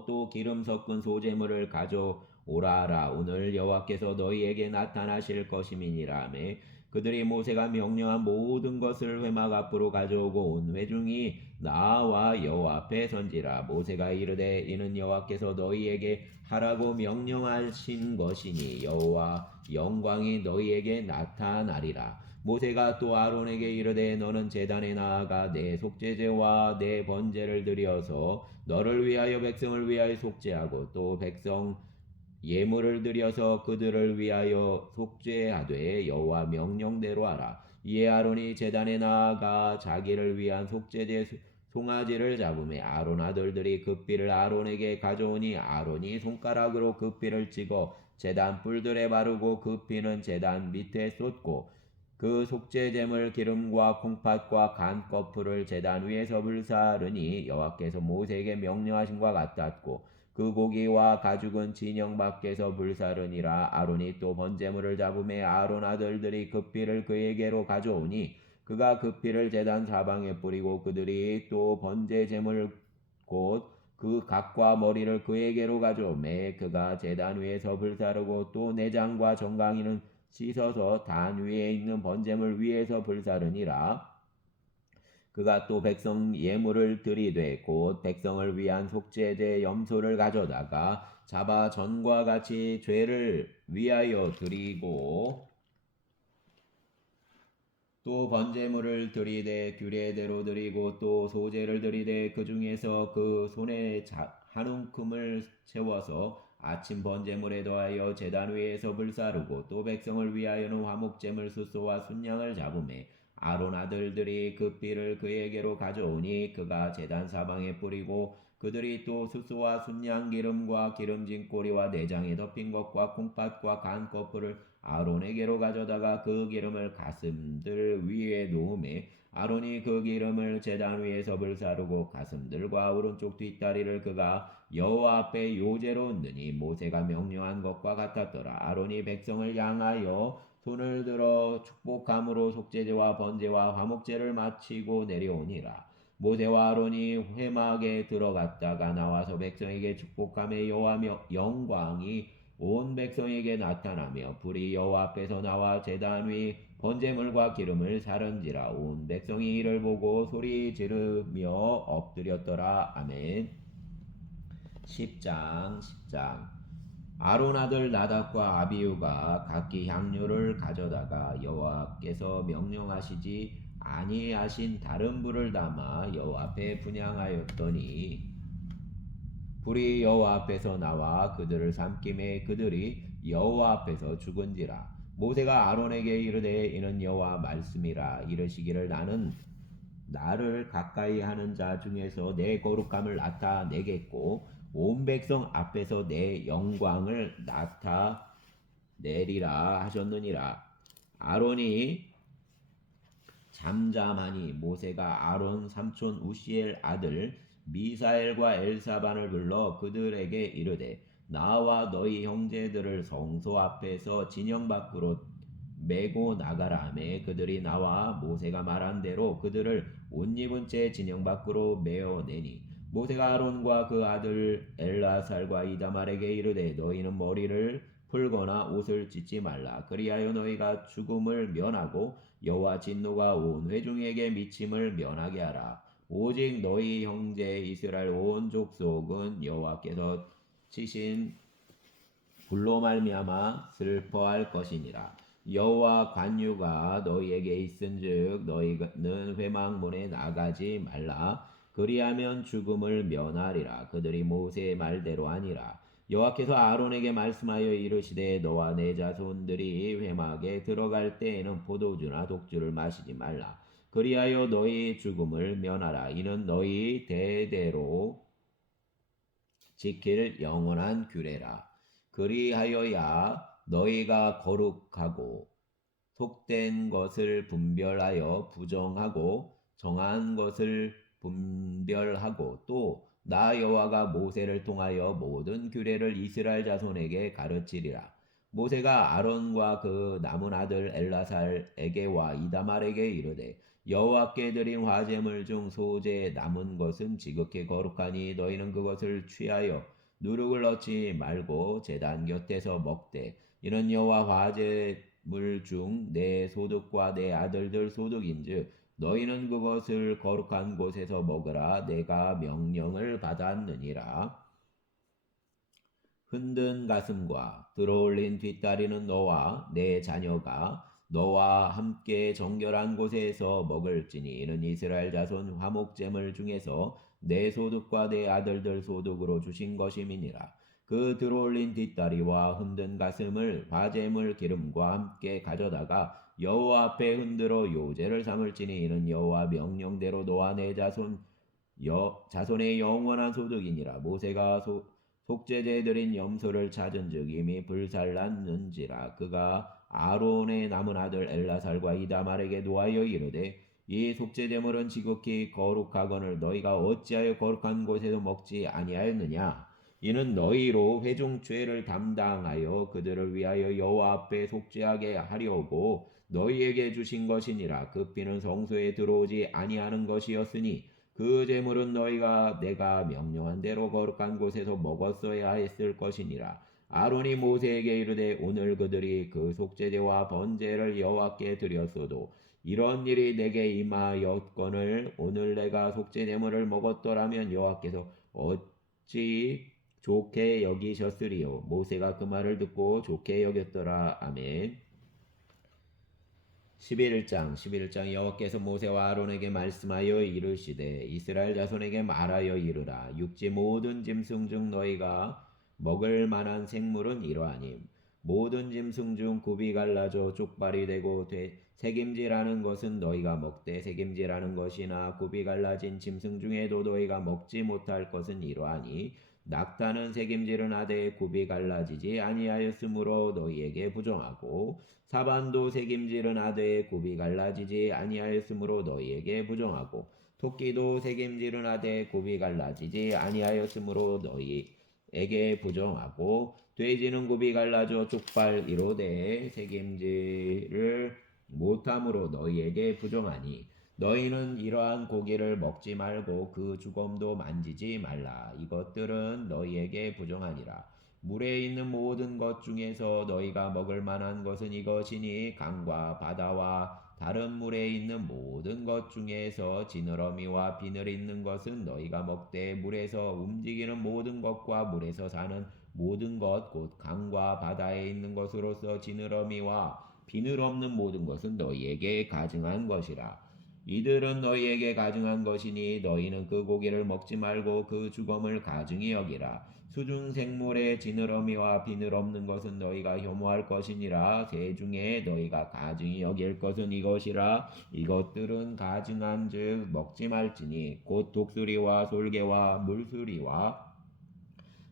또 기름 섞은 소제물을 가져오라 하라. 오늘 여호와께서 너희에게 나타나실 것임이니라매 그들이 모세가 명령한 모든 것을 회막 앞으로 가져오고 온 회중이 나와 여호와 앞에 선지라. 모세가 이르되 이는 여호와께서 너희에게 하라고 명령하신 것이니 여호와 영광이 너희에게 나타나리라. 모세가 또 아론에게 이르되 너는 제단에 나아가 내 속죄제와 내 번제를 드려서 너를 위하여 백성을 위하여 속죄하고 또 백성 예물을 드려서 그들을 위하여 속죄하되 여호와 명령대로 하라. 이에 아론이 제단에 나아가 자기를 위한 속죄제 송아지를 잡음에 아론 아들들이 그 삐를 아론에게 가져오니 아론이 손가락으로 그 삐를 찍어 제단 뿔들에 바르고 그 피는 제단 밑에 쏟고 그 속죄제물 기름과 콩팥과 간꺼풀을 제단 위에서 불사르니 여호와께서 모세에게 명령하신 것 같았고 그 고기와 가죽은 진영 밖에서 불사르니라. 아론이 또 번제물을 잡음에 아론 아들들이 그 피를 그에게로 가져오니 그가 그 피를 제단 사방에 뿌리고 그들이 또 번제제물 곧 그 각과 머리를 그에게로 가져오매 그가 제단 위에서 불사르고 또 내장과 정강이는 씻어서 단 위에 있는 번제물 위에서 불사르니라. 그가 또 백성 예물을 드리되 곧 백성을 위한 속죄제 염소를 가져다가 잡아 전과 같이 죄를 위하여 드리고 또 번제물을 드리되 규례대로 드리고 또 소제를 드리되 그 중에서 그 손에 한 움큼을 채워서 아침 번제물에 더하여 제단 위에서 불사르고 또 백성을 위하여는 화목제물 수소와 순양을 잡음에 아론 아들들이 그 피를 그에게로 가져오니 그가 제단 사방에 뿌리고 그들이 또 수소와 순양 기름과 기름진 꼬리와 내장에 덮인 것과 콩팥과 간 거풀을 아론에게로 가져다가 그 기름을 가슴들 위에 놓음에 아론이 그 기름을 제단 위에서 불사르고 가슴들과 오른쪽 뒷다리를 그가 여호와 앞에 요제로 얹으니 모세가 명령한 것과 같았더라. 아론이 백성을 향하여 손을 들어 축복함으로 속죄제와 번제와 화목제를 마치고 내려오니라. 모세와 아론이 회막에 들어갔다가 나와서 백성에게 축복함에 여호와 영광이 온 백성에게 나타나며 불이 여호와 앞에서 나와 제단 위 번제물과 기름을 사른지라. 온 백성이 이를 보고 소리 지르며 엎드렸더라. 아멘. 10장 아론 아들 나답과 아비후가 각기 향료를 가져다가 여호와께서 명령하시지 아니하신 다른 불을 담아 여호와 앞에 분향하였더니 불이 여호와 앞에서 나와 그들을 삼킴에 그들이 여호와 앞에서 죽은지라. 모세가 아론에게 이르되 이는 여호와 말씀이라. 이르시기를 나를 가까이 하는 자 중에서 내 거룩함을 나타내겠고 온 백성 앞에서 내 영광을 나타내리라 하셨느니라. 아론이 잠잠하니 모세가 아론 삼촌 우시엘 아들 미사엘과 엘사반을 불러 그들에게 이르되 나와 너희 형제들을 성소 앞에서 진영 밖으로 메고 나가라 하매 그들이 나와 모세가 말한 대로 그들을 옷 입은 채 진영 밖으로 메어내니 모세가 아론과 그 아들 엘라살과 이다말에게 이르되 너희는 머리를 풀거나 옷을 찢지 말라. 그리하여 너희가 죽음을 면하고 여호와 진노가 온 회중에게 미침을 면하게 하라. 오직 너희 형제 이스라엘 온 족속은 여호와께서 치신 불로 말미암아 슬퍼할 것이니라. 여호와 관유가 너희에게 있은즉 너희는 회막문에 나가지 말라. 그리하면 죽음을 면하리라. 그들이 모세의 말대로 하니라. 여호와께서 아론에게 말씀하여 이르시되 너와 내 자손들이 회막에 들어갈 때에는 포도주나 독주를 마시지 말라. 그리하여 너희 죽음을 면하라. 이는 너희 대대로 지킬 영원한 규례라. 그리하여야 너희가 거룩하고 속된 것을 분별하여 부정하고 정한 것을 분별하고 또 나 여호와가 모세를 통하여 모든 규례를 이스라엘 자손에게 가르치리라. 모세가 아론과 그 남은 아들 엘라살에게와 이다말에게 이르되 여호와께 드린 화제물 중 소재에 남은 것은 지극히 거룩하니 너희는 그것을 취하여 누룩을 넣지 말고 제단 곁에서 먹되 이는 여호와 화제물 중 내 소득과 내 아들들 소득인즉 너희는 그것을 거룩한 곳에서 먹으라. 내가 명령을 받았느니라. 흔든 가슴과 들어올린 뒷다리는 너와 내 자녀가 너와 함께 정결한 곳에서 먹을지니 이는 이스라엘 자손 화목제물 중에서 내 소득과 내 아들들 소득으로 주신 것임이니라. 그 들어올린 뒷다리와 흔든 가슴을 화제물 기름과 함께 가져다가 여호와 앞에 흔들어 요제를 삼을지니 이는 여호와 명령대로 너와 내 자손의 영원한 소득이니라. 모세가 속죄제 드린 염소를 찾은즉 이미 불살랐는지라. 그가 아론의 남은 아들 엘라살과 이다말에게 노하여 이르되 이 속죄제물은 지극히 거룩하거늘 너희가 어찌하여 거룩한 곳에서 먹지 아니하였느냐. 이는 너희로 회중 죄를 담당하여 그들을 위하여 여호와 앞에 속죄하게 하려고 너희에게 주신 것이니라. 그 피는 성소에 들어오지 아니하는 것이었으니 그 제물은 너희가 내가 명령한 대로 거룩한 곳에서 먹었어야 했을 것이니라. 아론이 모세에게 이르되 오늘 그들이 그 속죄제와 번제를 여호와께 드렸어도 이런 일이 내게 임하였거늘 오늘 내가 속죄제물을 먹었더라면 여호와께서 어찌 좋게 여기셨으리요. 모세가 그 말을 듣고 좋게 여겼더라. 아멘. 11장 여호와께서 모세와 아론에게 말씀하여 이르시되 이스라엘 자손에게 말하여 이르라. 육지 모든 짐승 중 너희가 먹을 만한 생물은 이러하니 모든 짐승 중 굽이 갈라져 족발이 되고 새김질하는 것은 너희가 먹되 새김질하는 것이나 굽이 갈라진 짐승 중에도 너희가 먹지 못할 것은 이러하니 낙타는 새김질은 하되 굽이 갈라지지 아니하였으므로 너희에게 부정하고 사반도 새김질은 하되 굽이 갈라지지 아니하였으므로 너희에게 부정하고 토끼도 새김질은 하되 굽이 갈라지지 아니하였으므로 너희에게 부정하고 돼지는 굽이 갈라져 족발 이로되 새김질을 못함으로 너희에게 부정하니 너희는 이러한 고기를 먹지 말고 그 주검도 만지지 말라. 이것들은 너희에게 부정하니라. 물에 있는 모든 것 중에서 너희가 먹을 만한 것은 이것이니 강과 바다와 다른 물에 있는 모든 것 중에서 지느러미와 비늘 있는 것은 너희가 먹되 물에서 움직이는 모든 것과 물에서 사는 모든 것 곧 강과 바다에 있는 것으로서 지느러미와 비늘 없는 모든 것은 너희에게 가증한 것이라. 이들은 너희에게 가증한 것이니 너희는 그 고기를 먹지 말고 그 주검을 가증히 여기라. 수중 생물의 지느러미와 비늘 없는 것은 너희가 혐오할 것이니라. 새 중에 너희가 가증히 여길 것은 이것이라. 이것들은 가증한즉 먹지 말지니 곧 독수리와 솔개와 물수리와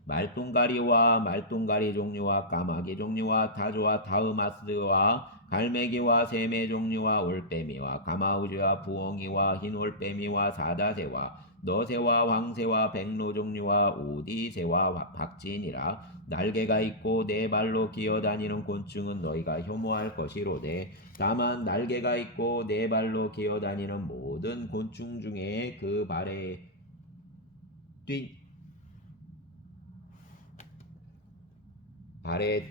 말똥가리와 말똥가리 종류와 까마귀 종류와 타조와 다흐마스와 갈매기와 새매 종류와 올빼미와 가마우즈와 부엉이와 흰올빼미와 사다새와 너새와 황새와 백로 종류와 오디새와 박진이라. 날개가 있고 네 발로 기어다니는 곤충은 너희가 혐오할 것이로되 다만 날개가 있고 네 발로 기어다니는 모든 곤충 중에 그 발에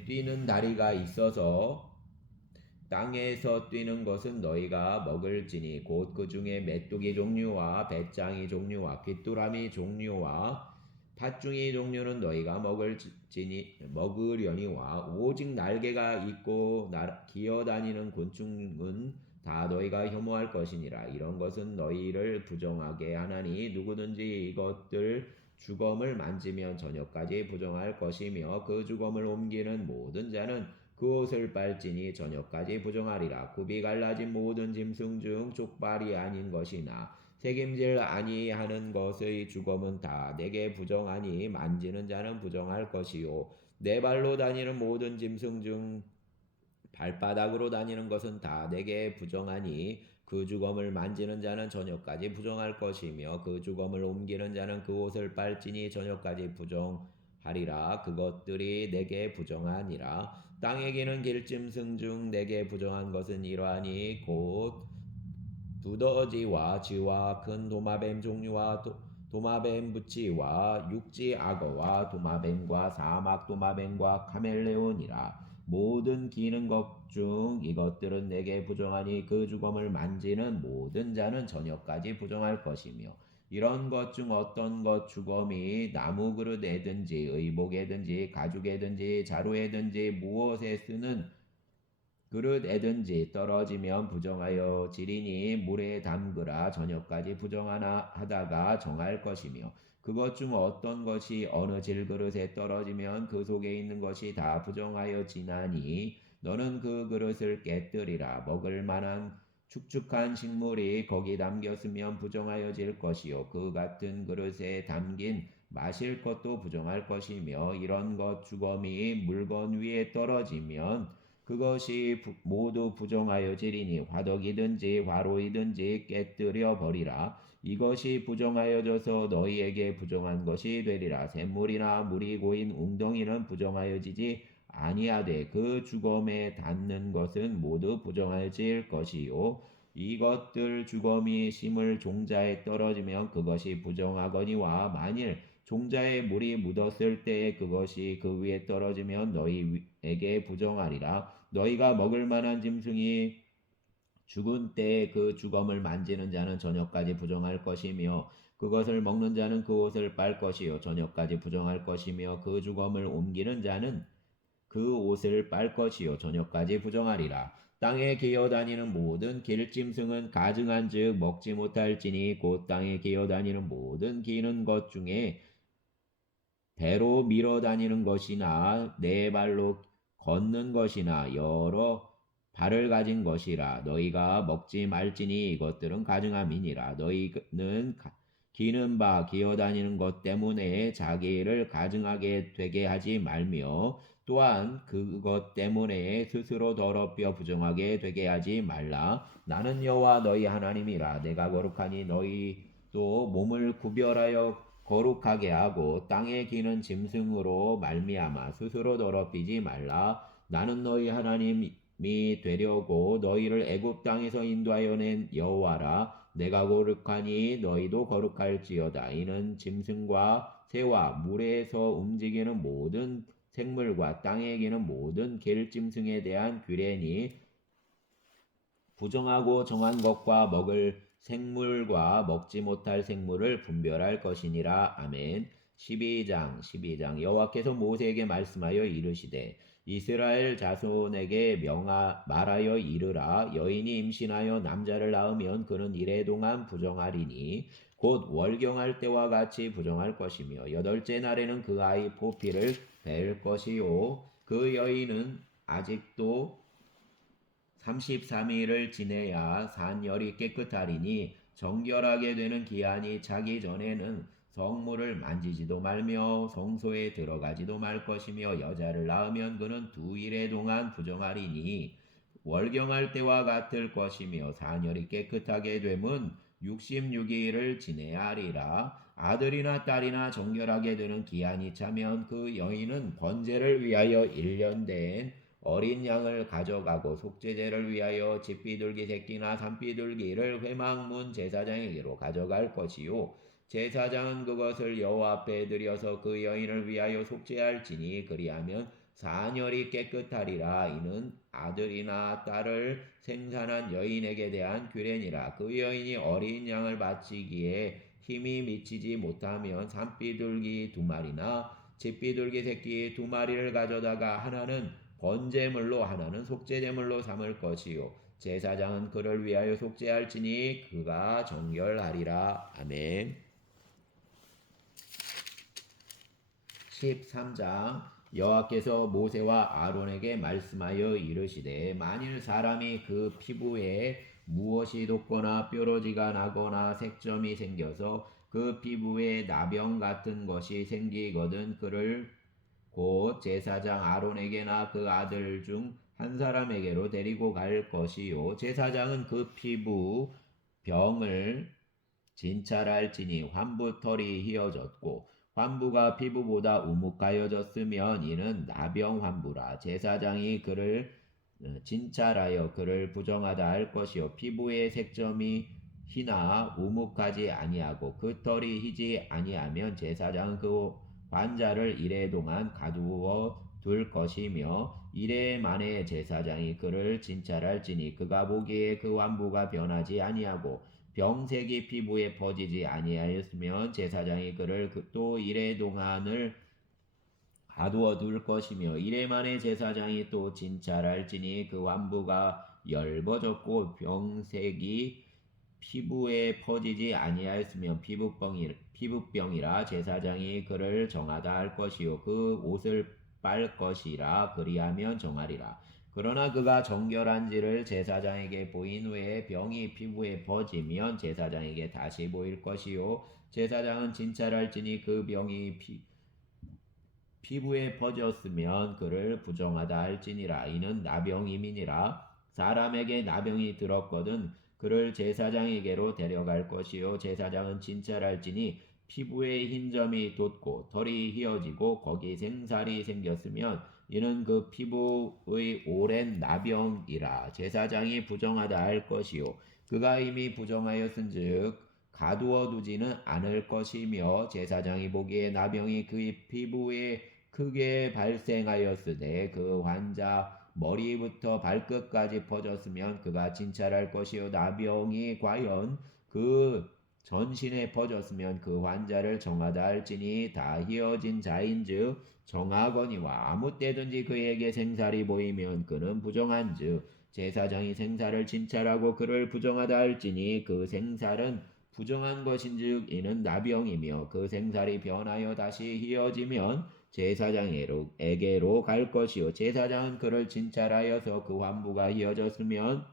뛰는 다리가 있어서 땅에서 뛰는 것은 너희가 먹을지니 곧 그 중에 메뚜기 종류와 배짱이 종류와 귀뚜라미 종류와 팥중이 종류는 너희가 먹으려니와 오직 날개가 있고 기어다니는 곤충은 다 너희가 혐오할 것이니라. 이런 것은 너희를 부정하게 하나니 누구든지 이것들 주검을 만지면 저녁까지 부정할 것이며 그 주검을 옮기는 모든 자는 그 옷을 빨지니 저녁까지 부정하리라. 굽이 갈라진 모든 짐승 중 족발이 아닌 것이나 새김질 아니하는 것의 주검은 다 내게 부정하니 만지는 자는 부정할 것이요 네 발로 다니는 모든 짐승 중 발바닥으로 다니는 것은 다 내게 부정하니 그 주검을 만지는 자는 저녁까지 부정할 것이며 그 주검을 옮기는 자는 그 옷을 빨지니 저녁까지 부정하리라. 그것들이 내게 부정하니라. 땅에 기는 길짐승 중 내게 부정한 것은 이러하니 곧 두더지와 쥐와 큰 도마뱀 종류와 도마뱀 부치와 육지 악어와 도마뱀과 사막 도마뱀과 카멜레온이라. 모든 기는 것 중 이것들은 내게 부정하니 그 주검을 만지는 모든 자는 저녁까지 부정할 것이며 이런 것 중 어떤 것 주검이 나무 그릇에든지 의복에든지 가죽에든지 자루에든지 무엇에 쓰는 그릇에든지 떨어지면 부정하여 지리니 물에 담그라. 저녁까지 부정하나 하다가 정할 것이며 그것 중 어떤 것이 어느 질그릇에 떨어지면 그 속에 있는 것이 다 부정하여 지나니 너는 그 그릇을 깨뜨리라. 먹을 만한 축축한 식물이 거기 담겼으면 부정하여 질 것이요 그 같은 그릇에 담긴 마실 것도 부정할 것이며 이런 것 주검이 물건 위에 떨어지면 그것이 모두 부정하여지리니 화덕이든지 화로이든지 깨뜨려 버리라. 이것이 부정하여져서 너희에게 부정한 것이 되리라. 샘물이나 물이 고인 웅덩이는 부정하여지지 아니하되 그 주검에 닿는 것은 모두 부정하여질 것이요 이것들 주검이 심을 종자에 떨어지면 그것이 부정하거니와 만일 종자에 물이 묻었을 때에 그것이 그 위에 떨어지면 너희에게 부정하리라. 너희가 먹을 만한 짐승이 죽은 때에 그 주검을 만지는 자는 저녁까지 부정할 것이며 그것을 먹는 자는 그 옷을 빨 것이요 저녁까지 부정할 것이며 그 주검을 옮기는 자는 그 옷을 빨 것이요 저녁까지 부정하리라. 땅에 기어다니는 모든 길짐승은 가증한즉 먹지 못할지니 곧 땅에 기어다니는 모든 기는 것 중에 배로 밀어 다니는 것이나 네 발로 걷는 것이나 여러 발을 가진 것이라. 너희가 먹지 말지니 이것들은 가증함이니라. 너희는 기는 바 기어 다니는 것 때문에 자기를 가증하게 되게 하지 말며 또한 그것 때문에 스스로 더럽혀 부정하게 되게 하지 말라. 나는 여호와 너희 하나님이라. 내가 거룩하니 너희도 몸을 구별하여 거룩하게 하고 땅에 기는 짐승으로 말미암아 스스로 더럽히지 말라. 나는 너희 하나님이 되려고 너희를 애굽 땅에서 인도하여 낸 여호와라. 내가 거룩하니 너희도 거룩할지어다. 이는 짐승과 새와 물에서 움직이는 모든 생물과 땅에 기는 모든 겔짐승에 대한 규례니 부정하고 정한 것과 먹을 생물과 먹지 못할 생물을 분별할 것이니라. 아멘. 12장 여호와께서 모세에게 말씀하여 이르시되 이스라엘 자손에게 말하여 이르라. 여인이 임신하여 남자를 낳으면 그는 이래 동안 부정하리니 곧 월경할 때와 같이 부정할 것이며 여덟째 날에는 그 아이 포피를 벨 것이요 그 여인은 아직도 33일을 지내야 산열이 깨끗하리니 정결하게 되는 기한이 차기 전에는 성물을 만지지도 말며 성소에 들어가지도 말 것이며 여자를 낳으면 그는 2일에 동안 부정하리니 월경할 때와 같을 것이며 산열이 깨끗하게 되면 66일을 지내야 하리라. 아들이나 딸이나 정결하게 되는 기한이 차면 그 여인은 번제를 위하여 1년 된 어린 양을 가져가고 속죄제를 위하여 집비둘기 새끼나 산비둘기를 회막문 제사장에게로 가져갈 것이요 제사장은 그것을 여호와 앞에 드려서 그 여인을 위하여 속죄할지니 그리하면 사년이 깨끗하리라. 이는 아들이나 딸을 생산한 여인에게 대한 규례니라. 그 여인이 어린 양을 바치기에 힘이 미치지 못하면 산비둘기 2마리나 집비둘기 새끼 2마리를 가져다가 하나는 번제물로 하나는 속죄제물로 삼을 것이요 제사장은 그를 위하여 속죄할지니 그가 정결하리라. 아멘. 13장 여호와께서 모세와 아론에게 말씀하여 이르시되 만일 사람이 그 피부에 무엇이 돋거나 뾰루지가 나거나 색점이 생겨서 그 피부에 나병 같은 것이 생기거든 그를 곧 제사장 아론에게나 그 아들 중 한 사람에게로 데리고 갈 것이요 제사장은 그 피부 병을 진찰할지니 환부털이 휘어졌고 환부가 피부보다 우묵하여졌으면 이는 나병 환부라. 제사장이 그를 진찰하여 그를 부정하다 할 것이요 피부의 색점이 희나 우묵하지 아니하고 그 털이 희지 아니하면 제사장은 그 환자를 이래 동안 가두어 둘 것이며 이래 만에 제사장이 그를 진찰할지니 그가 보기에 그 환부가 변하지 아니하고 병색이 피부에 퍼지지 아니하였으면 제사장이 그를 또 이래 동안을 가두어 둘 것이며 이래 만에 제사장이 또 진찰할지니 그 환부가 엷어졌고 병색이 피부에 퍼지지 아니하였으면 피부병이라 제사장이 그를 정하다 할 것이요 그 옷을 빨 것이라 그리하면 정하리라. 그러나 그가 정결한지를 제사장에게 보인 후에 병이 피부에 퍼지면 제사장에게 다시 보일 것이요 제사장은 진찰할지니 그 병이 피부에 퍼졌으면 그를 부정하다 할지니라. 이는 나병임이니라. 사람에게 나병이 들었거든 그를 제사장에게로 데려갈 것이요 제사장은 진찰할지니 피부에 흰 점이 돋고 털이 휘어지고 거기 생살이 생겼으면 이는 그 피부의 오랜 나병이라. 제사장이 부정하다 할 것이요 그가 이미 부정하였은즉 가두어 두지는 않을 것이며 제사장이 보기에 나병이 그의 피부에 크게 발생하였으되 그 환자 머리부터 발끝까지 퍼졌으면 그가 진찰할 것이요 나병이 과연 그 전신에 퍼졌으면 그 환자를 정하다 할지니 다 희어진 자인즉 정하거니와 아무 때든지 그에게 생살이 보이면 그는 부정한즉 제사장이 생살을 진찰하고 그를 부정하다 할지니 그 생살은 부정한 것인즉 이는 나병이며 그 생살이 변하여 다시 희어지면 제사장에게로 갈 것이요 제사장은 그를 진찰하여서 그 환부가 희어졌으면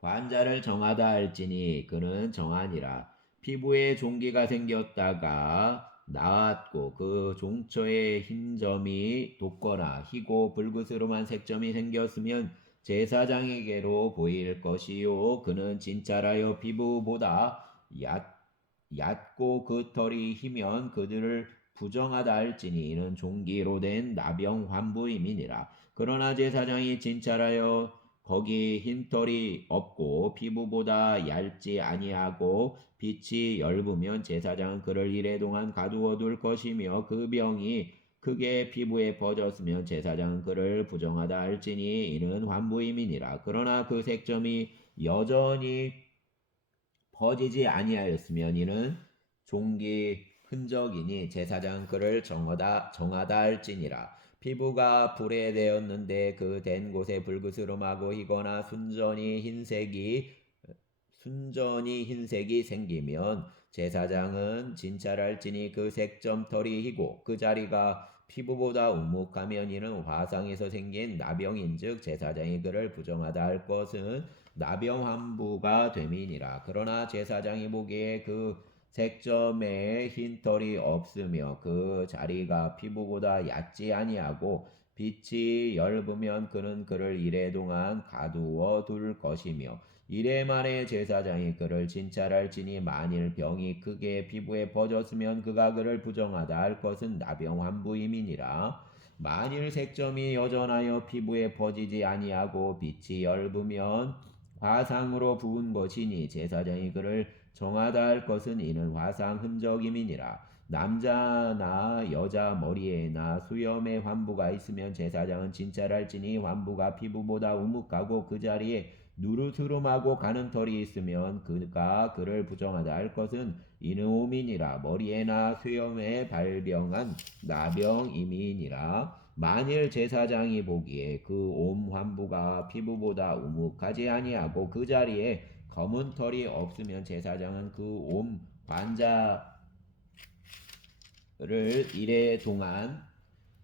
환자를 정하다 할지니 그는 정하니라. 피부에 종기가 생겼다가 나았고 그 종처에 흰 점이 돋거나 희고 불그스름한 색점이 생겼으면 제사장에게로 보일 것이요 그는 진찰하여 피부보다 얕고 그 털이 희면 그들을 부정하다 할지니 이는 종기로 된 나병 환부임이니라. 그러나 제사장이 진찰하여 거기 흰털이 없고 피부보다 얇지 아니하고 빛이 엷으면 제사장은 그를 이래 동안 가두어 둘 것이며 그 병이 크게 피부에 퍼졌으면 제사장은 그를 부정하다 할지니 이는 환부임이니라. 그러나 그 색점이 여전히 퍼지지 아니하였으면 이는 종기 흔적이니 제사장은 그를 정하다 할지니라. 피부가 불에 대었는데 그 된 곳에 불그스름하고 희거나 순전히 흰색이 생기면 제사장은 진찰할지니 그 색점 털이 희고 그 자리가 피부보다 우묵하면 이는 화상에서 생긴 나병인즉 제사장이 그를 부정하다 할 것은 나병 환부가 됨이니라. 그러나 제사장이 보기에 그 색점에 흰 털이 없으며 그 자리가 피부보다 얕지 아니하고 빛이 엷으면 그는 그를 이래 동안 가두어 둘 것이며 이래 만에 제사장이 그를 진찰할지니 만일 병이 크게 피부에 퍼졌으면 그가 그를 부정하다 할 것은 나병 환부임이니라. 만일 색점이 여전하여 피부에 퍼지지 아니하고 빛이 엷으면 화상으로 부은 것이니 제사장이 그를 정하다 할 것은 이는 화상 흔적임이니라. 남자나 여자 머리에나 수염에 환부가 있으면 제사장은 진찰할지니 환부가 피부보다 우묵하고 그 자리에 누르스름하고 가는 털이 있으면 그가 그를 부정하다 할 것은 이는 오민이라. 머리에나 수염에 발병한 나병임이니라. 만일 제사장이 보기에 그 옴 환부가 피부보다 우묵하지 아니하고 그 자리에 검은 털이 없으면 제사장은 그 옴 환자를 이래 동안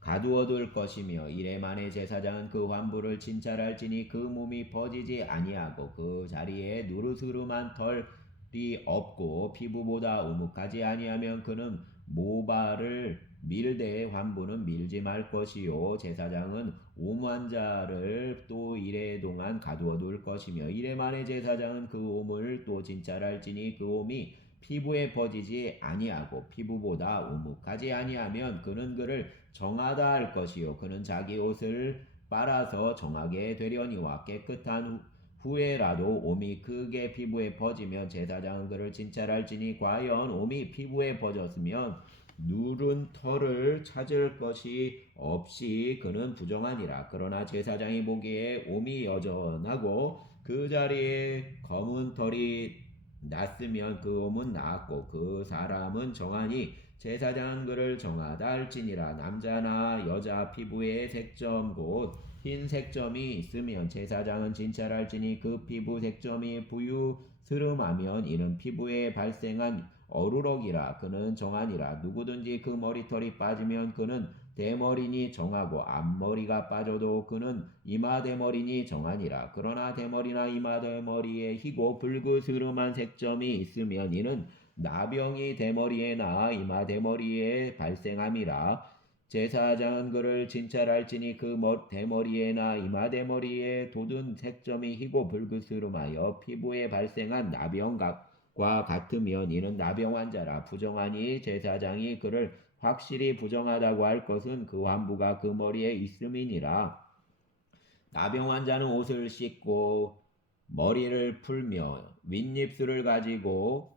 가두어둘 것이며 이래 만에 제사장은 그 환부를 진찰할지니 그 몸이 퍼지지 아니하고 그 자리에 누르스름한 털이 없고 피부보다 우묵하지 아니하면 그는 모발을 밀되 환부는 밀지 말 것이요 제사장은 옴 환자를 또 이래 동안 가두어둘 것이며 이래 만에 제사장은 그 옴을 또 진찰할지니 그 옴이 피부에 퍼지지 아니하고 피부보다 우묵하지 아니하면 그는 그를 정하다 할 것이요 그는 자기 옷을 빨아서 정하게 되려니와 깨끗한 후에라도 옴이 크게 피부에 퍼지면 제사장은 그를 진찰할지니 과연 옴이 피부에 퍼졌으면 누른 털을 찾을 것이 없이 그는 부정하니라. 그러나 제사장이 보기에 옴이 여전하고 그 자리에 검은 털이 났으면 그 옴은 나았고 그 사람은 정하니 제사장은 그를 정하다 할지니라. 남자나 여자 피부에 색점 곧 흰 색점이 있으면 제사장은 진찰할지니 그 피부 색점이 부유스름하면 이는 피부에 발생한 어루럭이라. 그는 정하니라. 누구든지 그 머리털이 빠지면 그는 대머리니 정하고 앞머리가 빠져도 그는 이마대머리니 정하니라. 그러나 대머리나 이마대머리에 희고 불그스름한 색점이 있으면 이는 나병이 대머리에나 이마대머리에 발생함이라. 제사장은 그를 진찰할지니 그 대머리에나 이마대머리에 돋은 색점이 희고 불그스름하여 피부에 발생한 나병과 같으면 이는 나병 환자라. 부정하니 제사장이 그를 확실히 부정하다고 할 것은 그 환부가 그 머리에 있음이니라. 나병 환자는 옷을 씻고 머리를 풀며 윗입술을 가지고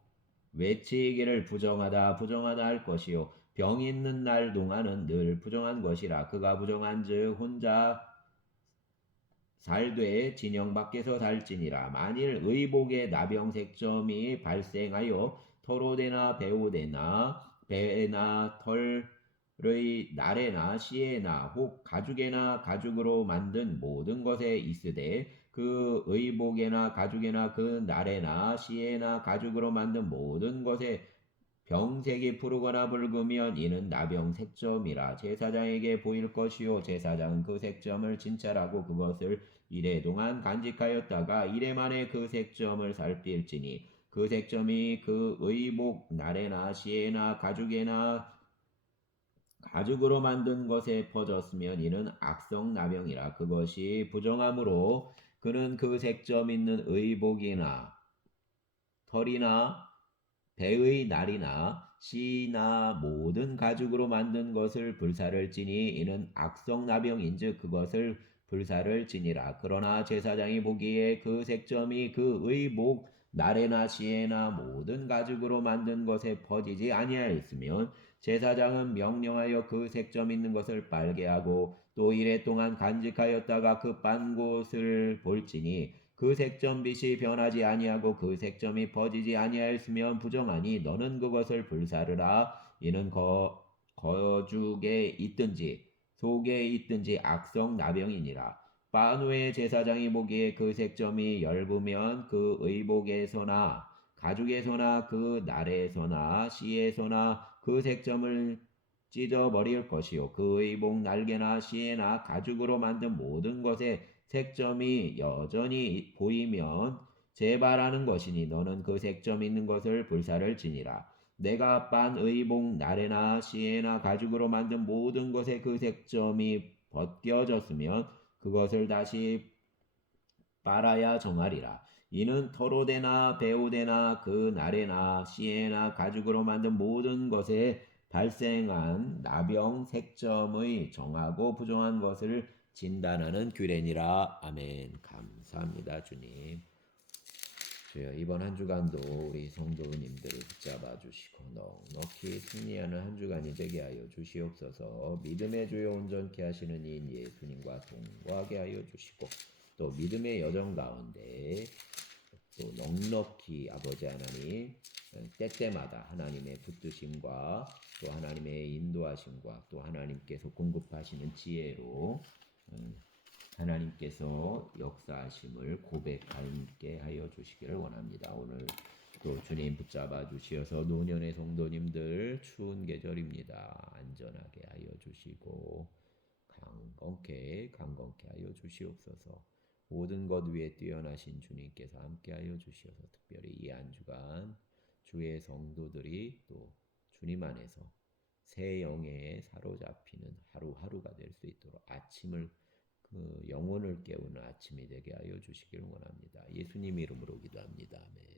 외치기를 부정하다 할 것이요 병 있는 날 동안은 늘 부정한 것이라. 그가 부정한즉 혼자 살되 진영 밖에서 살지니라. 만일 의복의 나병색점이 발생하여 터로되나 배우되나 배나 털의 날에나 시에나 혹 가죽에나 가죽으로 만든 모든 것에 있으되 그 의복에나 가죽에나 그 날에나 시에나 가죽으로 만든 모든 것에 병색이 푸르거나 붉으면 이는 나병 색점이라 제사장에게 보일 것이요 제사장은 그 색점을 진찰하고 그것을 이래 동안 간직하였다가 이래 만에 그 색점을 살필지니 그 색점이 그 의복 날에나 시에나 가죽에나 가죽으로 만든 것에 퍼졌으면 이는 악성 나병이라 그것이 부정함으로 그는 그 색점 있는 의복이나 털이나 배의 날이나 시나 모든 가죽으로 만든 것을 불사를 지니 이는 악성 나병인즉 그것을 불사를 지니라. 그러나 제사장이 보기에 그 색점이 그 의복 날에나 시에나 모든 가죽으로 만든 것에 퍼지지 아니하였으면 제사장은 명령하여 그 색점 있는 것을 빨게 하고 또 이래 동안 간직하였다가 그 빤 곳을 볼지니 그 색점 빛이 변하지 아니하고 그 색점이 퍼지지 아니하였으면 부정하니 너는 그것을 불사르라. 이는 거죽에 있든지 속에 있든지 악성 나병이니라. 빤 후에 제사장이 보기에 그 색점이 엷으면 그 의복에서나 가죽에서나 그 날에서나 시에서나 그 색점을 찢어버릴 것이요 그 의복 날개나 시에나 가죽으로 만든 모든 것에 색점이 여전히 보이면 재발하는 것이니 너는 그 색점 있는 것을 불사를 지니라. 내가 빤 의복 날에나 시에나 가죽으로 만든 모든 것에 그 색점이 벗겨졌으면 그것을 다시 빨아야 정하리라. 이는 터로되나 배우되나 그 날에나 시에나 가죽으로 만든 모든 것에 발생한 나병 색점의 정하고 부정한 것을 진단하는 규례니라. 아멘. 감사합니다, 주님. 주여 이번 한 주간도 우리 성도님들을 붙잡아 주시고 넉넉히 승리하는 한 주간이 되게 하여 주시옵소서. 믿음의 주여 온전케 하시는 이인 예수님과 동거하게 하여 주시고 또 믿음의 여정 가운데 또 넉넉히 아버지 하나님 때때마다 하나님의 붙드심과 또 하나님의 인도하심과 또 하나님께서 공급하시는 지혜로 하나님께서 역사하심을 고백하게 하여 주시기를 원합니다. 오늘 또 주님 붙잡아 주시어서 노년의 성도님들 추운 계절입니다. 안전하게 하여 주시고 강건케 하여 주시옵소서. 모든 것 위에 뛰어나신 주님께서 함께하여 주시어서 특별히 이 한 주간 주의 성도들이 또 주님 안에서 새 영에 사로잡히는 하루하루가 될 수 있도록 아침을 그 영혼을 깨우는 아침이 되게 하여 주시기를 원합니다. 예수님 이름으로 기도합니다. 아멘.